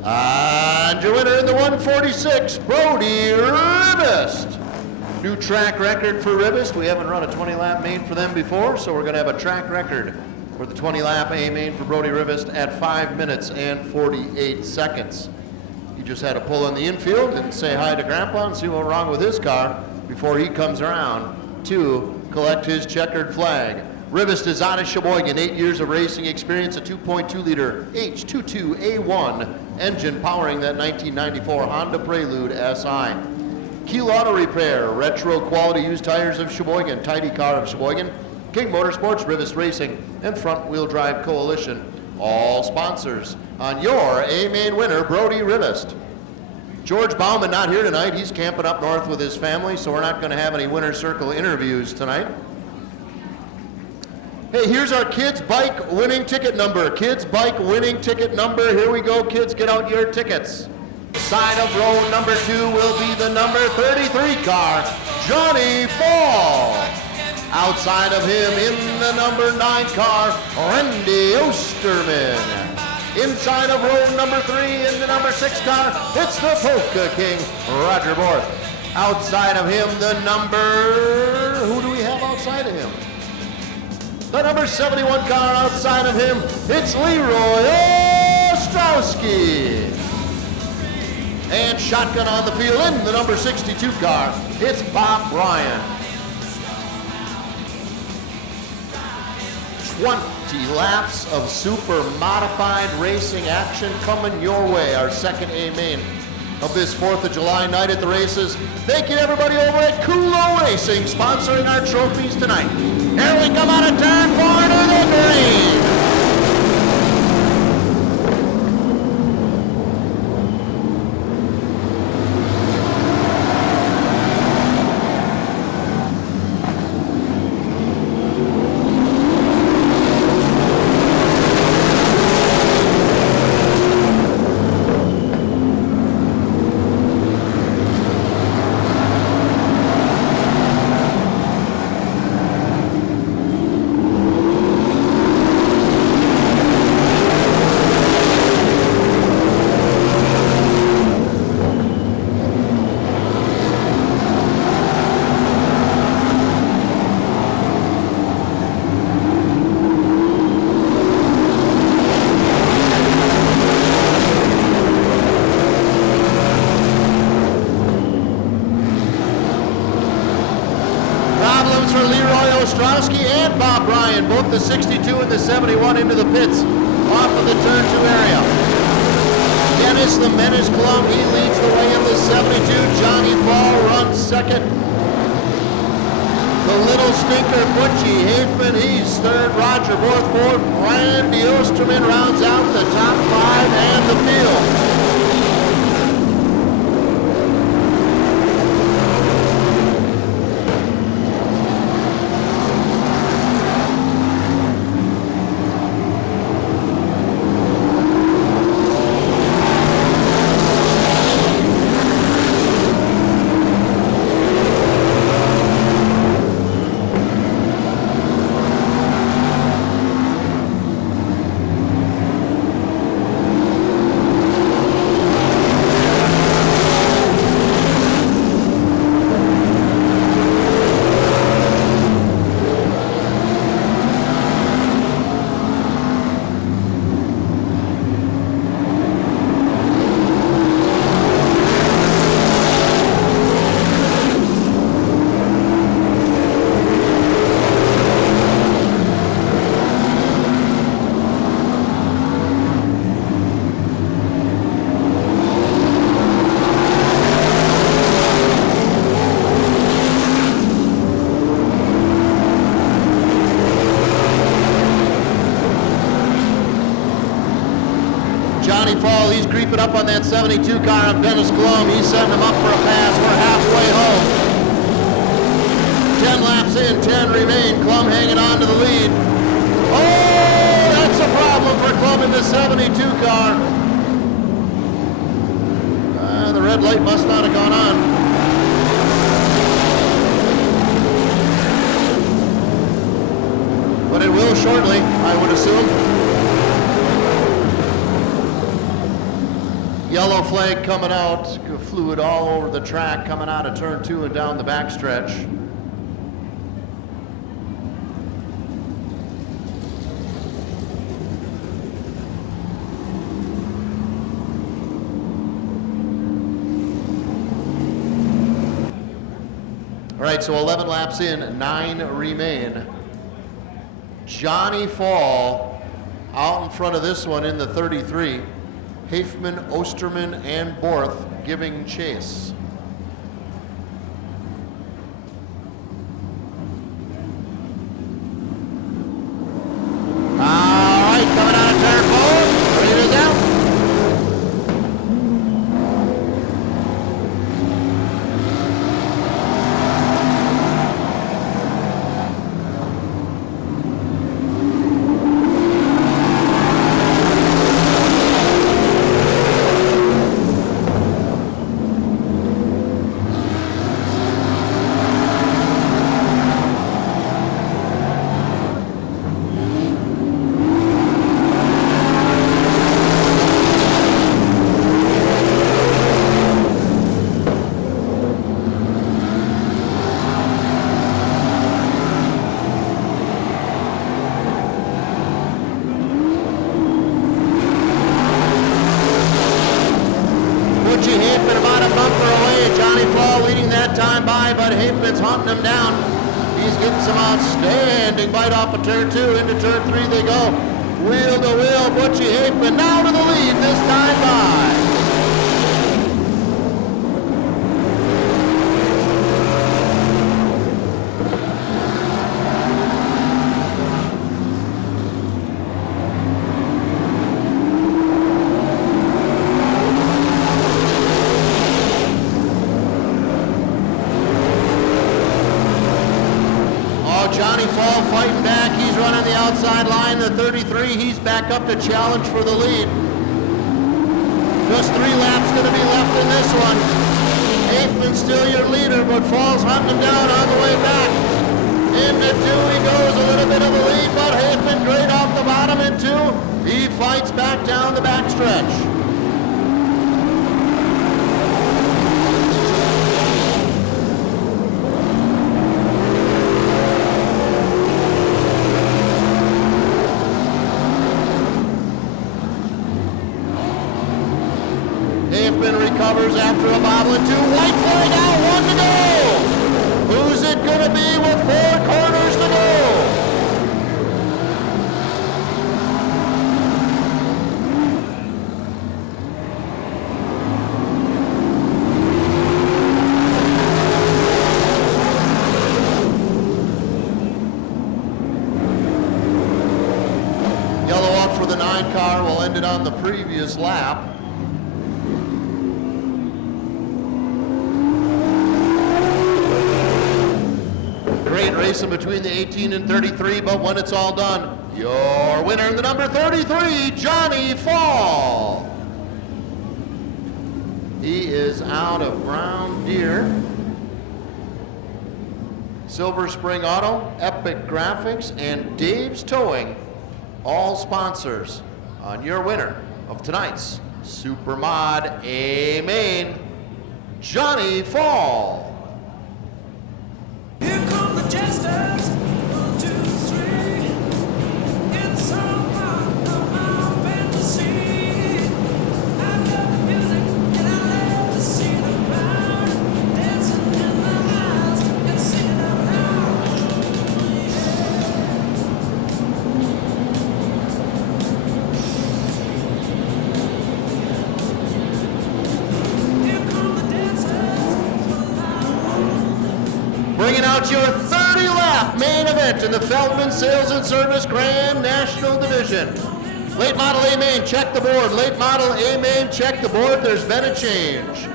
And your winner in the 146, Brody Rivest. New track record for Rivest. We haven't run a 20-lap main for them before, so we're going to have a track record for the 20-lap A main for Brody Rivest at 5 minutes and 48 seconds. He just had to pull in the infield and say hi to Grandpa and see what's wrong with his car before he comes around to collect his checkered flag. Rivest is out of Sheboygan, 8 years of racing experience, a 2.2-liter H22A1 engine powering that 1994 Honda Prelude SI. Keel Auto Repair, Retro Quality Used Tires of Sheboygan, Tidy Car of Sheboygan, King Motorsports, Rivest Racing, and Front Wheel Drive Coalition. All sponsors on your A-main winner, Brody Rivest. George Bauman not here tonight. He's camping up north with his family, so we're not going to have any winner's circle interviews tonight. Hey, here's our kids' bike winning ticket number. Kids' bike winning ticket number. Here we go, kids. Get out your tickets. Side of row number 2 will be the number 33 car, Johnny Fall. Outside of him in the number 9 car, Randy Osterman. Inside of row number 3 in the number 6 car, it's the Polka King, Roger Borth. Outside of him, the number, who do we have outside of him? The number 71 car outside of him, it's Leroy Ostrowski. And shotgun on the field in the number 62 car, it's Bob Bryan. 20 laps of super modified racing action coming your way. Our second A-main of this 4th of July night at the races. Thank you to everybody over at Kulo Racing sponsoring our trophies tonight. Here we come out of turn 4 to the green. Ostrowski and Bob Bryan, both the 62 and the 71 into the pits off of the turn 2 area. Dennis the Menace Clum, he leads the way in the 72. Johnny Fall runs second. The little stinker Butchie Hafman, he's third. Roger Borth fourth. Randy Osterman rounds out the top 5 and the field. Johnny Fall, he's creeping up on that 72 car of Dennis Clum. He's setting him up for a pass. We're halfway home. 10 laps in, 10 remain. Clum hanging on to the lead. Oh, that's a problem for Clum in the 72 car. The red light must not have gone on. But it will shortly, I would assume. Yellow flag coming out, fluid all over the track coming out of turn 2 and down the backstretch. All right, so 11 laps in, 9 remain. Johnny Fall out in front of this one in the 33. Hafman, Osterman, and Borth giving chase. All right, coming out of turn 4, leaders out. Hafman about a bumper away. Johnny Fall leading that time by, but Hafman's hunting him down. He's getting some outstanding bite off of turn 2. Into turn 3 they go. Wheel to wheel, Butchie Hafman now to the lead this time by. Johnny Fall fighting back. He's running the outside line. The 33, he's back up to challenge for the lead. Just 3 laps going to be left in this one. Hafman's still your leader, but Fall's hunting him down on the way back. Into 2 he goes, a little bit of a lead, but Hafman great off the bottom in 2. He fights back down the backstretch. Hafman recovers after a bobble and 2. White flag out, 1 to go. Who's it going to be with 4 corners to go? Yellow out for the 9 car. Will end it on the previous lap. Great racing between the 18 and 33, but when it's all done, your winner in the number 33, Johnny Fall. He is out of Brown Deer. Silver Spring Auto, Epic Graphics, and Dave's Towing, all sponsors on your winner of tonight's Supermod A Main, Johnny Fall. Here come the jesters, 1, 2, 3. It's so fun, my fantasy. I love the music and I love to see the crowd dancing in the lines and singing out loud. Here come the dancers, Bringing out your 30-lap main event in the Feldman Sales and Service Grand National Division. Late model A-Main, check the board. Late model A-Main, check the board. There's been a change.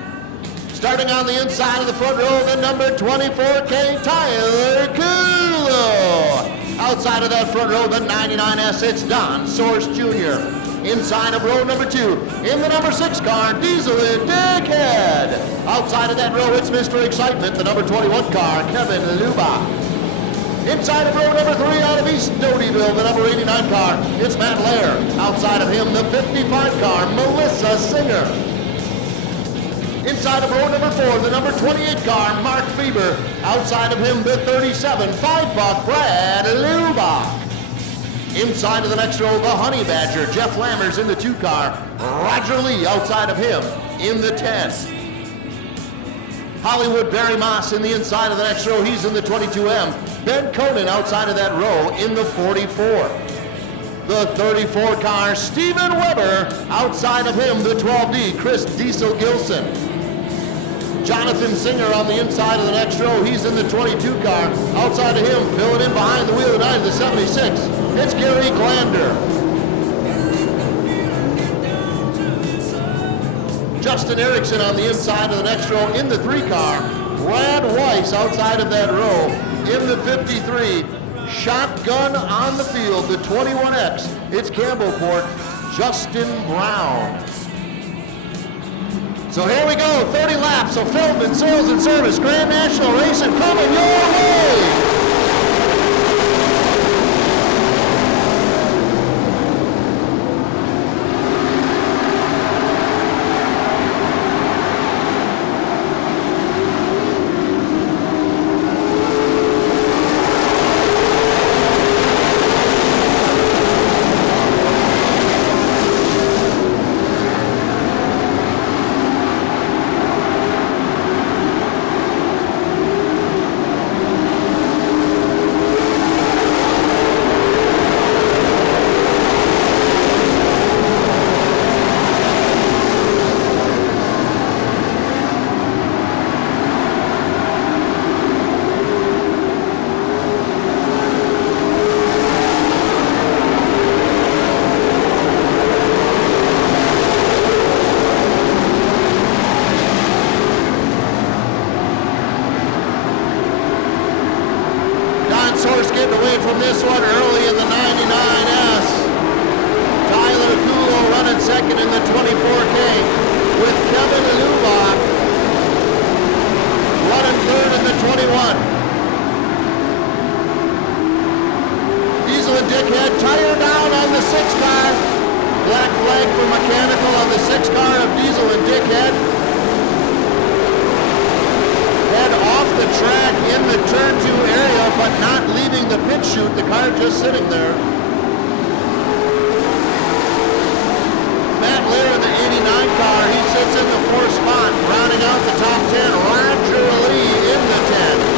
Starting on the inside of the front row, the number 24K, Tyler Kulo. Outside of that front row, the 99S, it's Don Source Jr. Inside of row number 2, in the number 6 car, Diesel and Dickhead. Outside of that row, it's Mr. Excitement, the number 21 car, Kevin Luba. Inside of row number 3, out of East Dotyville, the number 89 car, it's Matt Lair. Outside of him, the 55 car, Melissa Singer. Inside of row number 4, the number 28 car, Mark Fieber. Outside of him, the 37, 5-buck, Brad Lubach. Inside of the next row, the Honey Badger, Jeff Lammers in the 2 car. Roger Lee outside of him in the 10. Hollywood Barry Moss in the inside of the next row, he's in the 22M. Ben Conan outside of that row in the 44. The 34 car, Steven Weber, outside of him, the 12D, Chris Diesel Gilson. Jonathan Singer on the inside of the next row, he's in the 22 car. Outside of him, filling in behind the wheel of 9, the 76, it's Gary Glander. Justin Erickson on the inside of the next row in the 3 car. Brad Weiss outside of that row in the 53. Shotgun on the field, the 21X. It's Campbellport, Justin Brown. So here we go, 30 laps. So Feldman, Sales and Service, Grand National Racing coming your way. Source getting away from this one early in the 99S. Tyler Kulo running second in the 24K with Kevin Lubach running third in the 21. Diesel and Dickhead tire down on the 6 car. Black flag for mechanical on the 6 car of Diesel and Dickhead. Head off the track in the turn 2 area, but not leaving the pit chute. The car just sitting there. Matt Lear in the 89 car, he sits in the 4th spot, rounding out the top 10. Roger Lee in the 10.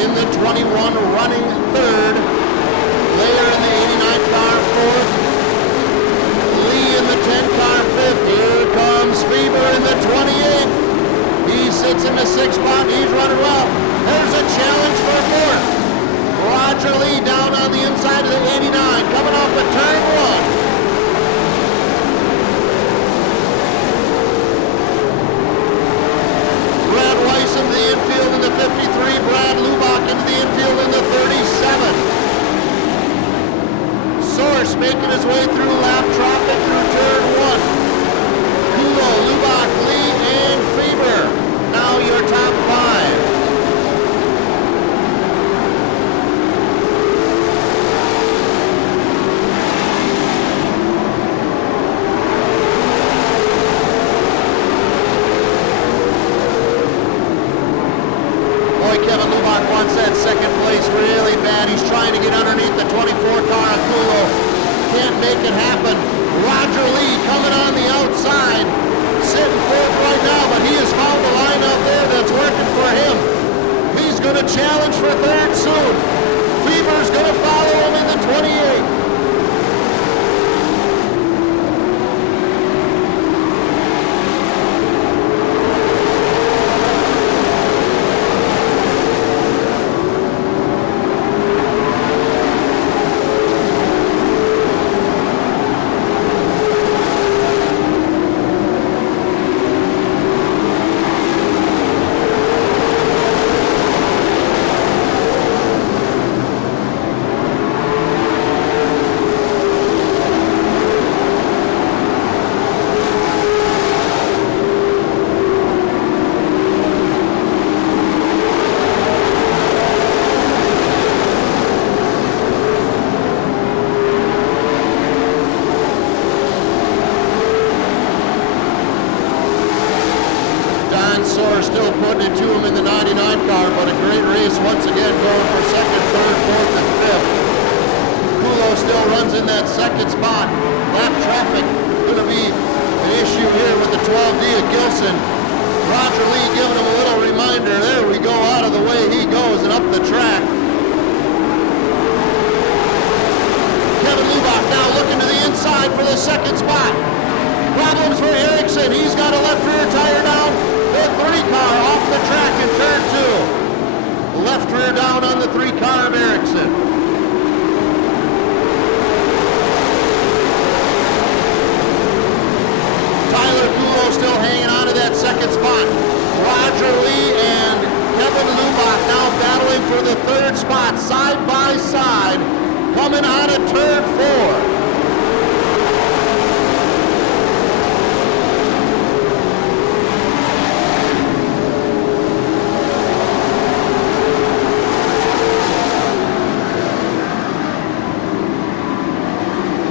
In the 21, running third. Layer in the 89 car, fourth. Lee in the 10 car, fifth. Here comes Fieber in the 28. He sits in the 6th spot. He's running well. There's a challenge for fourth. Roger Lee down on the inside of the 89, coming off of turn 1. Into the infield in the 53, Brad Lubach into the infield in the 37. Source making his way through lap traffic through turn 1. Kulo, Lubach, Lee, and Fieber. Now your top 5. race really bad. He's trying to get underneath the 24 car on Kulo. Can't make it happen. Roger Lee coming on the outside. Sitting fourth right now, but he has found a line out there that's working for him. He's going to challenge for third soon. Fever's going to follow him in the 28. Still putting it to him in the 99 car, but a great race once again, going for second, third, fourth, and fifth. Kulo still runs in that second spot. Lap traffic going to be an issue here with the 12D of Gilson. Roger Lee giving him a little reminder. There we go, out of the way he goes and up the track. Kevin Lubach now looking to the inside for the second spot. Problems for Erickson. He's got a left rear tire down. The 3 car off the track in turn 2. Left rear down on the 3 car of Erickson. Tyler Kulo still hanging on to that second spot. Roger Lee and Kevin Lubach now battling for the third spot, side by side, coming out of turn 4.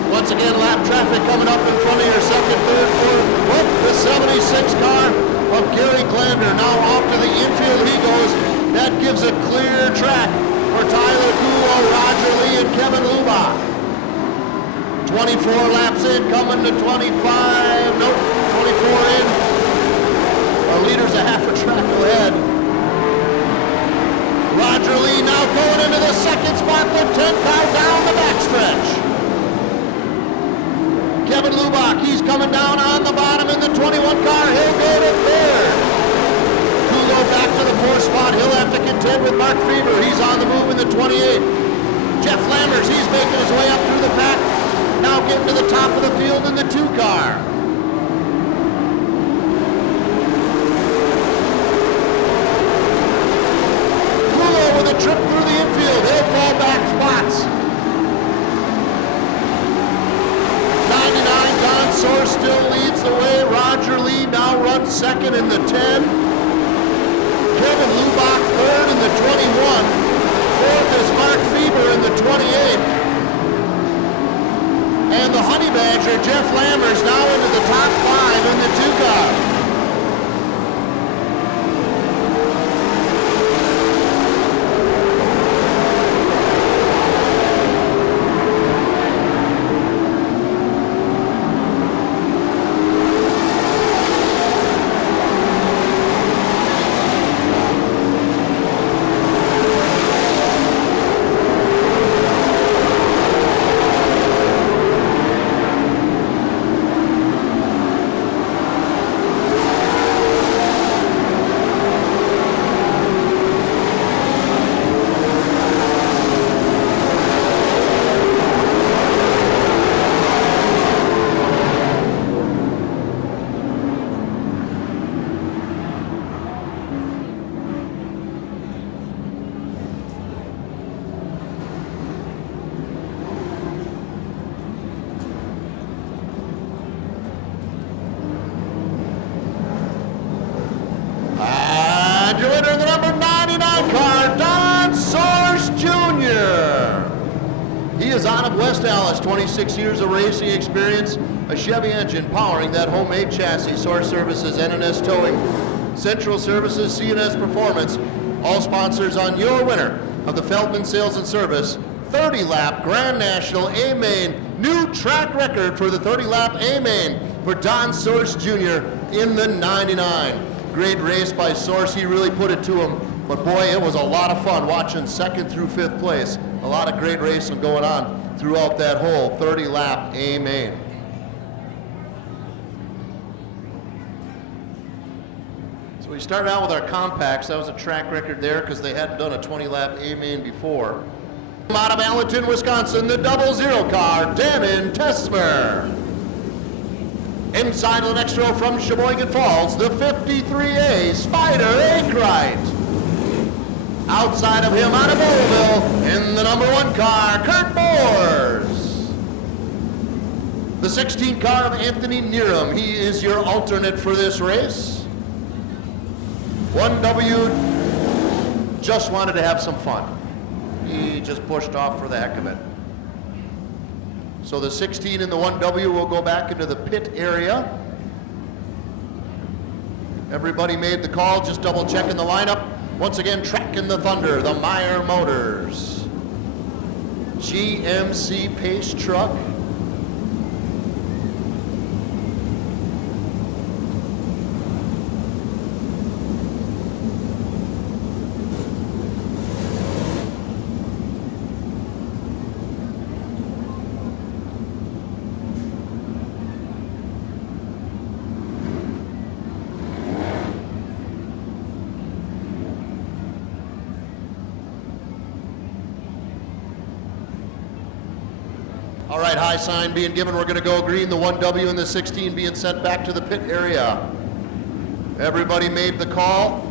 Once again, lap traffic coming up in front of your second, third, fourth. Whoop, the 76 car of Gary Glander. Now off to the infield he goes. That gives a clear track for Tyler Kulo, Roger Lee, and Kevin Lubach. 24 laps in, coming to 25. Nope, 24 in. Our leader's a half a track ahead. Roger Lee now going into the second spot, the 10th car down the backstretch. Kevin Lubach, he's coming down on the bottom in the 21 car. He'll go to third. Kulo back to the 4th spot. He'll have to contend with Mark Fever. He's on the move in the 28. Jeff Lammers, he's making his way up through the pack. Now getting to the top of the field in the 2 car. Kulo with a trip through the infield. He'll fall back spots. 99, Don Soar still leads the way. Roger Lee now runs second in the 10. Kevin Lubach third in the 21. Fourth is Mark Feber in the 28. And the Honey Badger, Jeff Lammers, now into the top 5 in the 2 car. Out of West Allis, 26 years of racing experience, a Chevy engine powering that homemade chassis. Source Services, NNS Towing, Central Services, CNS Performance, all sponsors on your winner of the Feldman Sales and Service 30-lap Grand National A-Main. New track record for the 30-lap A-Main for Don Source Jr. in the 99. Great race by Source. He really put it to him. But boy, it was a lot of fun watching second through fifth place. A lot of great racing going on throughout that whole 30-lap A-Main. So we started out with our compacts. That was a track record there because they hadn't done a 20-lap A-Main before. Out of Allenton, Wisconsin, the 00 car, Dannon Tesmer. Inside of the next row from Sheboygan Falls, the 53A Spider Akrite. Outside of him, out of Bouleville, in the number 1 car, Kurt Moores. The 16 car of Anthony Neerum. He is your alternate for this race. 1W just wanted to have some fun. He just pushed off for the heck of it. So the 16 and the 1W will go back into the pit area. Everybody made the call, just double checking the lineup. Once again, tracking the thunder, the Meyer Motors. GMC Pace truck. All right, high sign being given. We're going to go green, the 1W and the 16 being sent back to the pit area. Everybody made the call.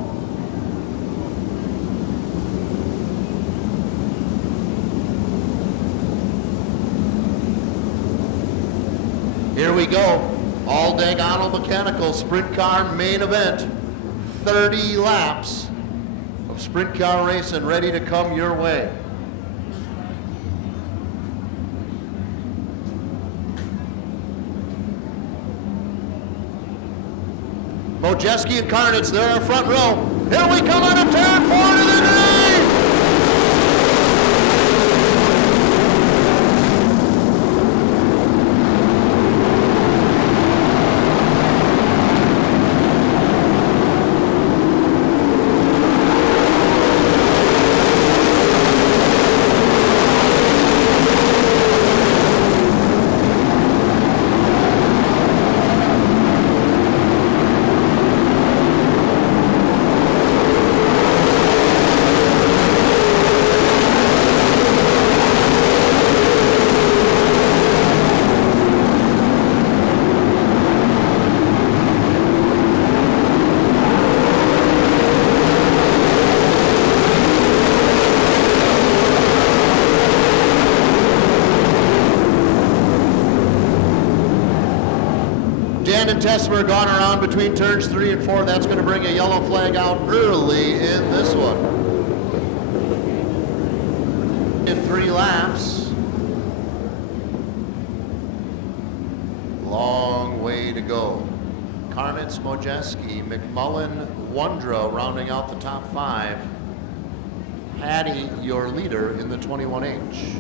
Here we go. All Dagonal Mechanical Sprint Car main event. 30 laps of sprint car racing ready to come your way. Mojeski and Carnitz, they're our front row. Here we come on a turn, 4 to the green! And Tesmer gone around between turns 3 and 4. That's going to bring a yellow flag out early in this one. In 3 laps. Long way to go. Karnitz, Mojeski, McMullen, Wondra rounding out the top 5. Hattie, your leader in the 21H.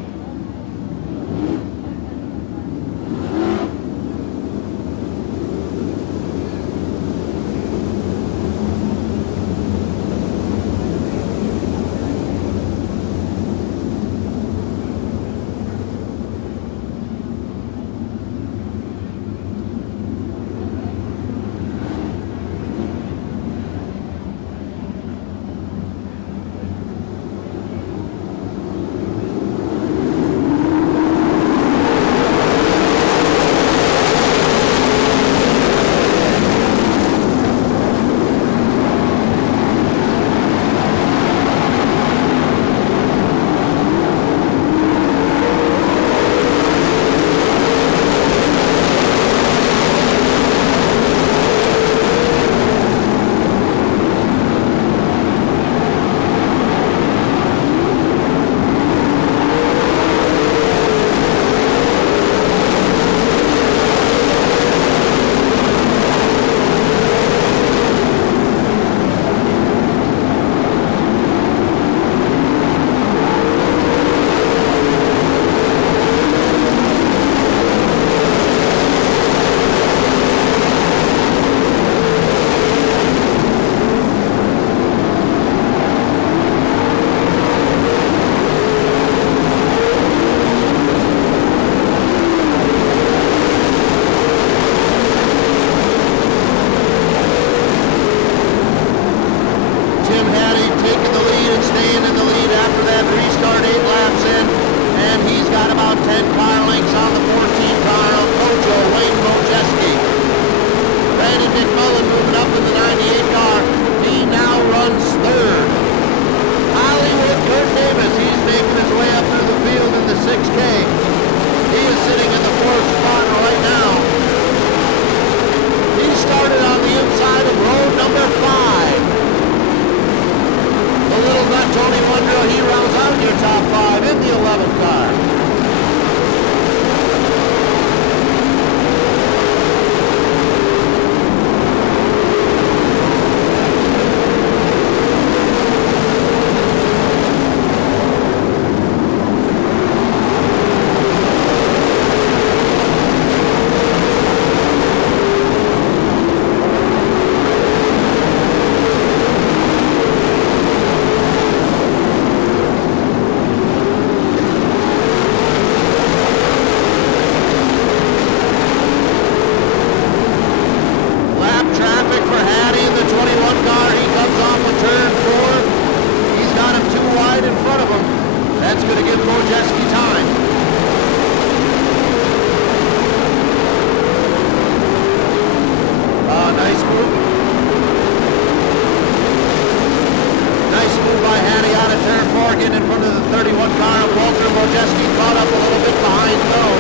34 getting in front of the 31 car of Walter Mojeski, caught up a little bit behind though.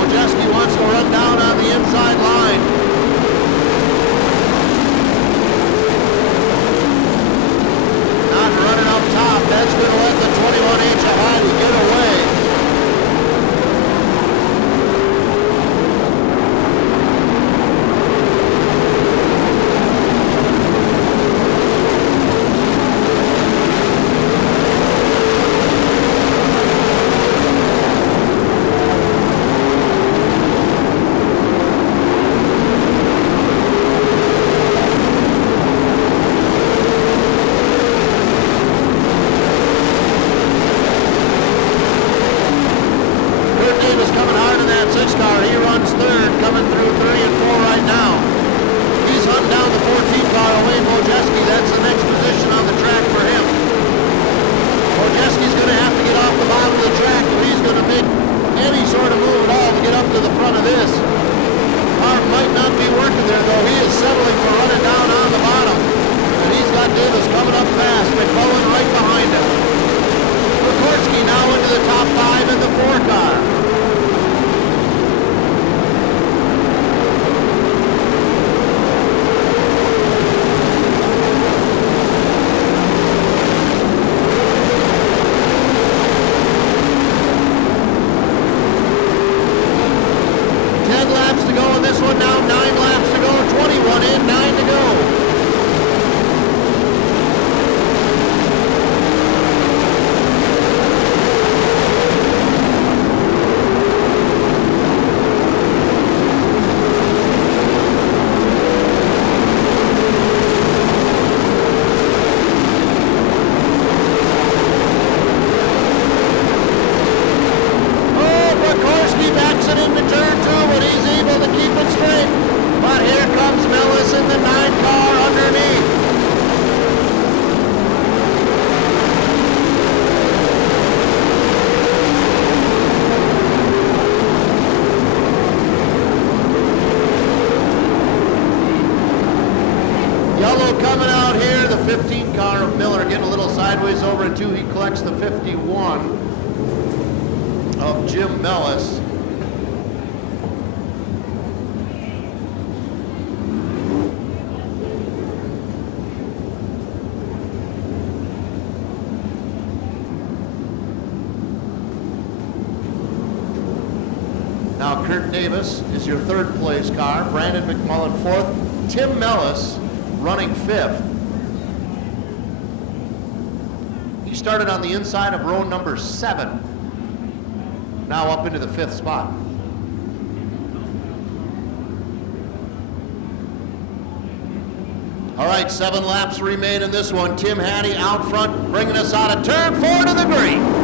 Mojeski wants to run down on the inside line. Not running up top. That's going to let the 21H ahead get away. The 51 of Jim Mellis. Now Kurt Davis is your third place car, Brandon McMullen fourth, Tim Mellis running fifth. He started on the inside of row number 7, now up into the 5th spot. All right, 7 laps remain in this one. Tim Hattie out front, bringing us out of turn 4 to the green.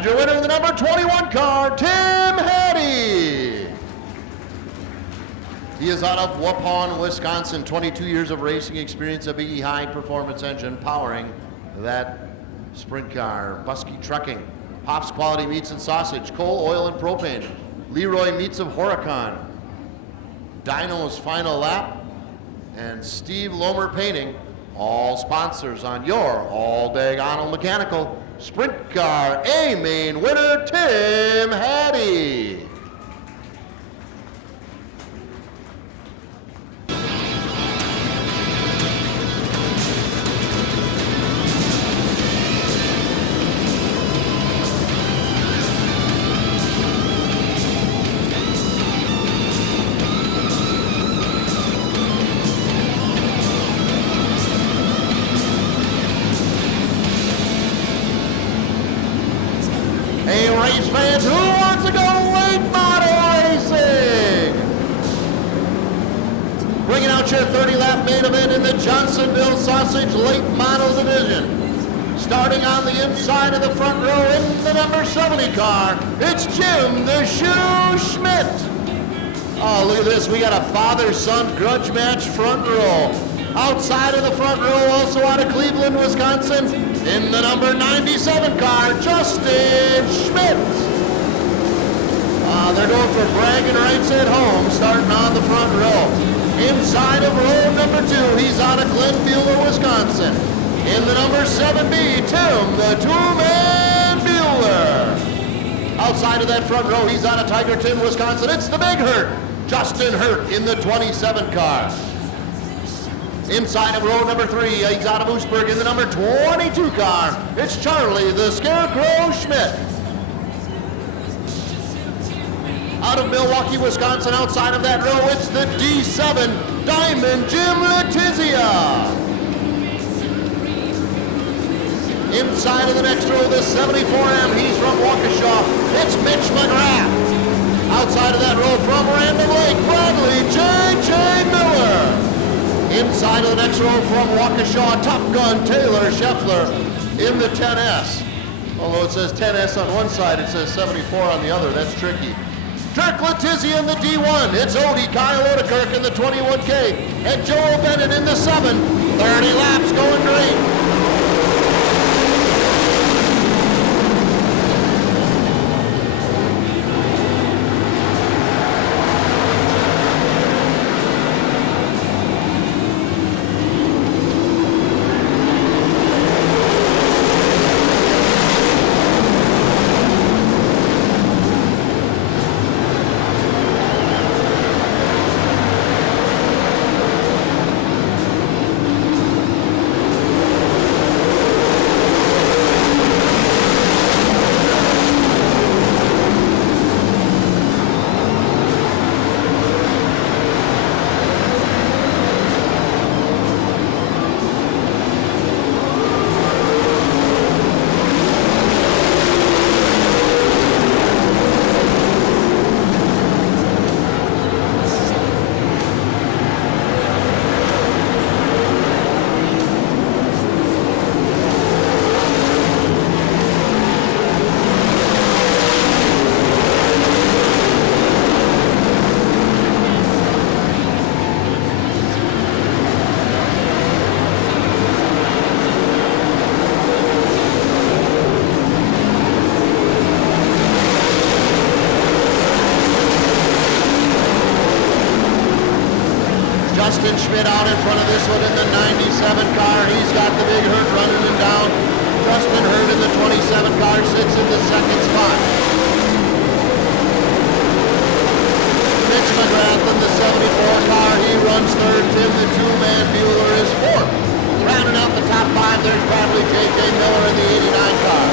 And your winner in the number 21 car, Tim Hattie. He is out of Waupun, Wisconsin. 22 years of racing experience, a big high performance engine powering that sprint car. Busky Trucking, Pops Quality Meats and Sausage, Cole Oil and Propane, Leroy Meats of Horicon, Dyno's Final Lap, and Steve Lomer Painting, all sponsors on your all-diagonal mechanical sprint car A main winner, Tim Hattie. Hey, race fans, who wants to go late model racing? Bringing out your 30-lap main event in the Johnsonville Sausage Late Model Division. Starting on the inside of the front row in the number 70 car, it's Jim the Shoe Schmidt. Oh, look at this. We got a father-son grudge match front row. Outside of the front row, also out of Cleveland, Wisconsin, in the number 97 car, Justin Schmidt. They're going for bragging rights at home, starting on the front row. Inside of row number 2, he's out of Glenmuir, Wisconsin. In the number 7B, Tim the Two-Man Bueller. Outside of that front row, he's out of Tigerton, Wisconsin. It's the Big Hurt, Justin Hurt, in the 27 car. Inside of row number 3, he's out of Oostburg in the number 22 car. It's Charlie the Scarecrow Schmidt. Out of Milwaukee, Wisconsin, outside of that row, it's the D7 Diamond Jim Letizia. Inside of the next row, the 74M, he's from Waukesha. It's Mitch McGrath. Outside of that row, from Random Lake, Bradley J.J. Miller. Inside of the next row from Waukesha, Top Gun Taylor Scheffler in the 10S. Although it says 10S on one side, it says 74 on the other. That's tricky. Dirk Letizia in the D1. It's Odie Kyle Odekirk in the 21K. And Joel Bennett in the 7. 30 laps going great. Justin Schmidt out in front of this one in the 97 car. He's got the Big Hurt running him down. Justin Hurt in the 27 car sits in the second spot. Mitch McGrath in the 74 car, he runs third. Tim the Two-Man Bueller is fourth. Rounding out the top 5, there's Bradley J.J. Miller in the 89 car.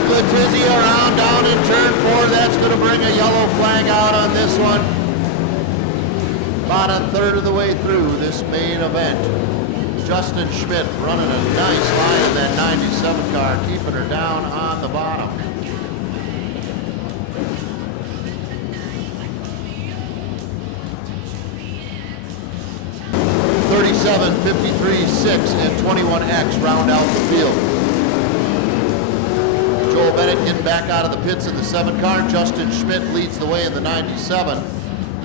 Eric Letizia around down in turn 4. That's going to bring a yellow flag out on this one. About a third of the way through this main event. Justin Schmidt running a nice line in that 97 car, keeping her down on the bottom. .37, 53.6, and 21X round out the field. Joel Bennett getting back out of the pits in the 7 car. Justin Schmidt leads the way in the 97.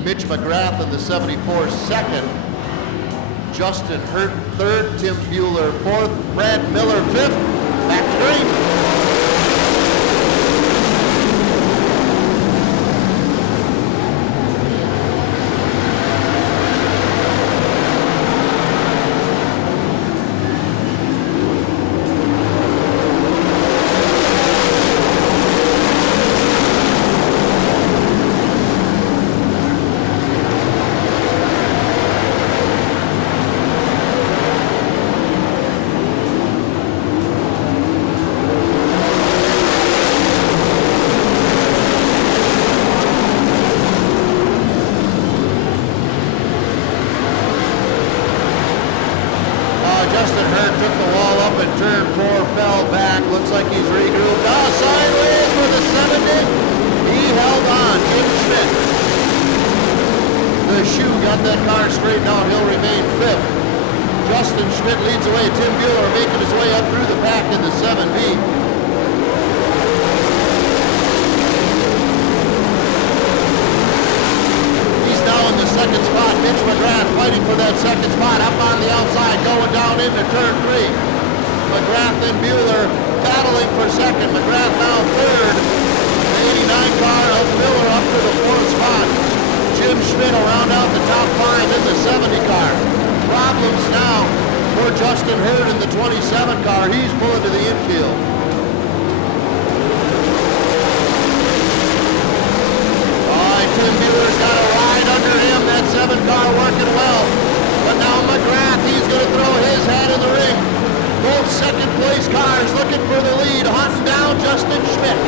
Mitch McGrath in the 74 second. Justin Hurt third. Tim Bueller fourth. Brad Miller fifth. Back to green. Justin Hurt took the wall up in turn 4, fell back. Looks like he's regrouped. Oh, sideways for the 70. He held on. Jim Schmidt. The shoe got that car straightened out. He'll remain 5th. Justin Schmidt leads the way. Tim Bueller making his way up through the pack in the 7B. In the second spot, Mitch McGrath fighting for that second spot, up on the outside, going down into turn 3. McGrath and Bueller battling for second. McGrath now third. The 89 car of Miller up to the 4th spot. Jim Schmidt will round out the top 5 in the 70 car. Problems now for Justin Hurt in the 27 car. He's pulling to the infield. Tim Bueller's got a ride under him. That 7 car working well. But now McGrath, he's going to throw his hat in the ring. Both second place cars looking for the lead, hunting down Justin Schmidt.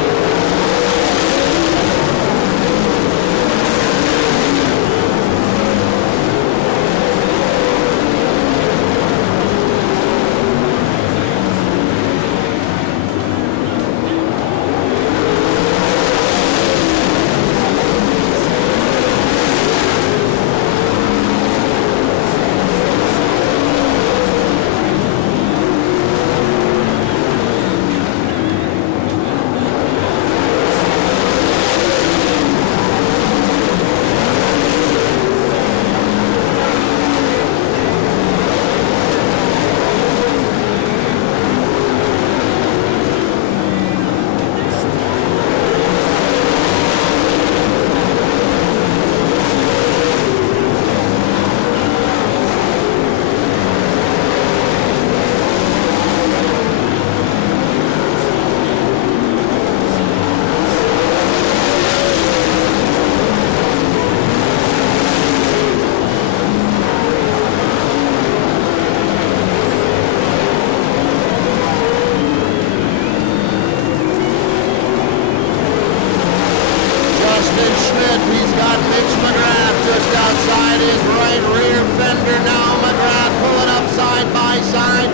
He's got Mitch McGrath just outside his right rear fender now. McGrath pulling up side by side.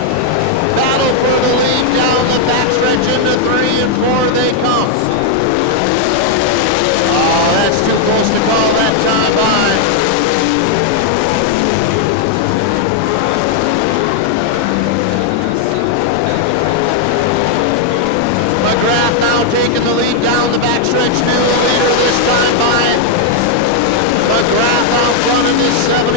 Battle for the lead down the backstretch into 3 and 4 they come. Oh, that's too close to call that time by. McGrath now taking the lead down the backstretch. New leader this time by McGrath out front in this 74.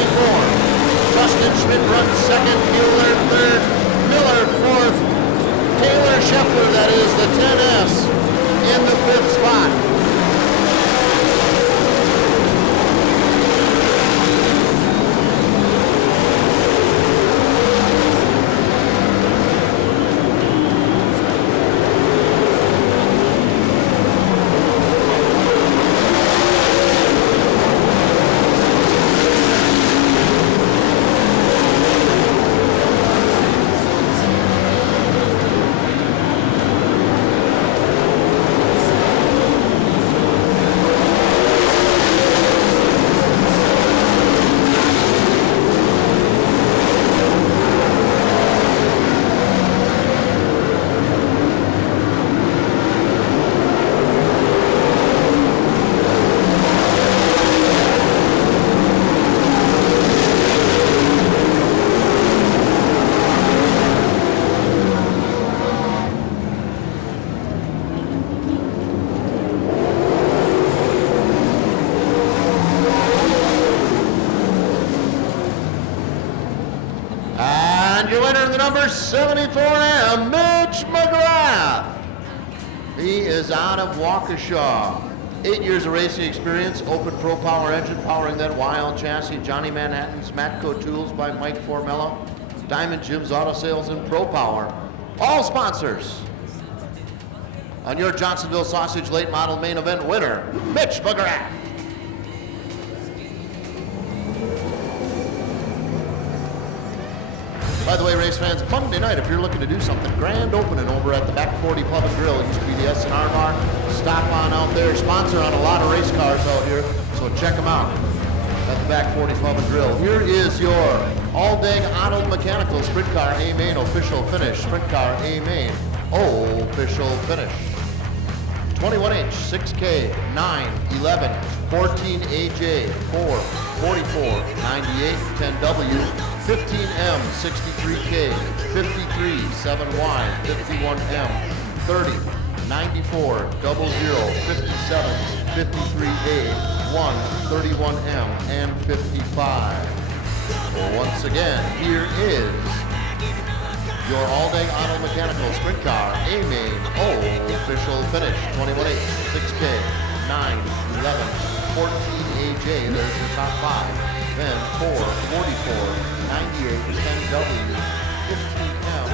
Justin Schmidt runs second, Bueller third, Miller fourth, Taylor Scheffler, that is the 10S, in the 5th spot. 74M, Mitch McGrath. He is out of Waukesha. 8 years of racing experience, open Pro Power engine powering that wild chassis. Johnny Manhattan's Matco Tools by Mike Formella. Diamond Jim's Auto Sales and Pro Power. All sponsors. On your Johnsonville Sausage Late Model Main Event winner, Mitch McGrath. By the way, race fans, Monday night, if you're looking to do something, grand opening over at the Back 40 Pub and Grill. It used to be the S&R bar. Stop on out there. Sponsor on a lot of race cars out here, so check them out at the Back 40 Pub and Grill. Here is your All-Day Auto Mechanical Sprint Car A-Main official finish. Sprint Car A-Main official finish. 21H, 6K, 9, 11, 14 AJ, 4, 44, 98, 10W, 15M, 63K, 53, 7Y, 51M, 30, 94, 00, 57, 53A, 1, 31M, and 55. Well, once again, here is your all-day auto mechanical sprint car A-Main official finish. 21H, 6K, 9, 11, 14 AJ, there's your top 5. Then 4, 44, 98, 10W, 15M.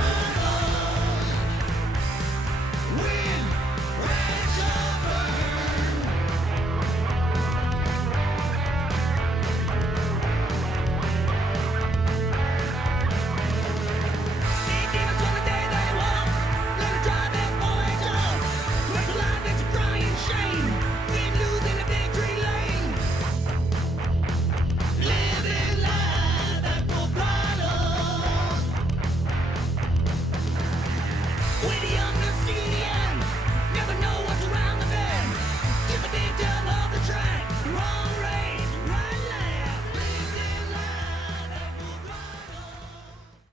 With the younger city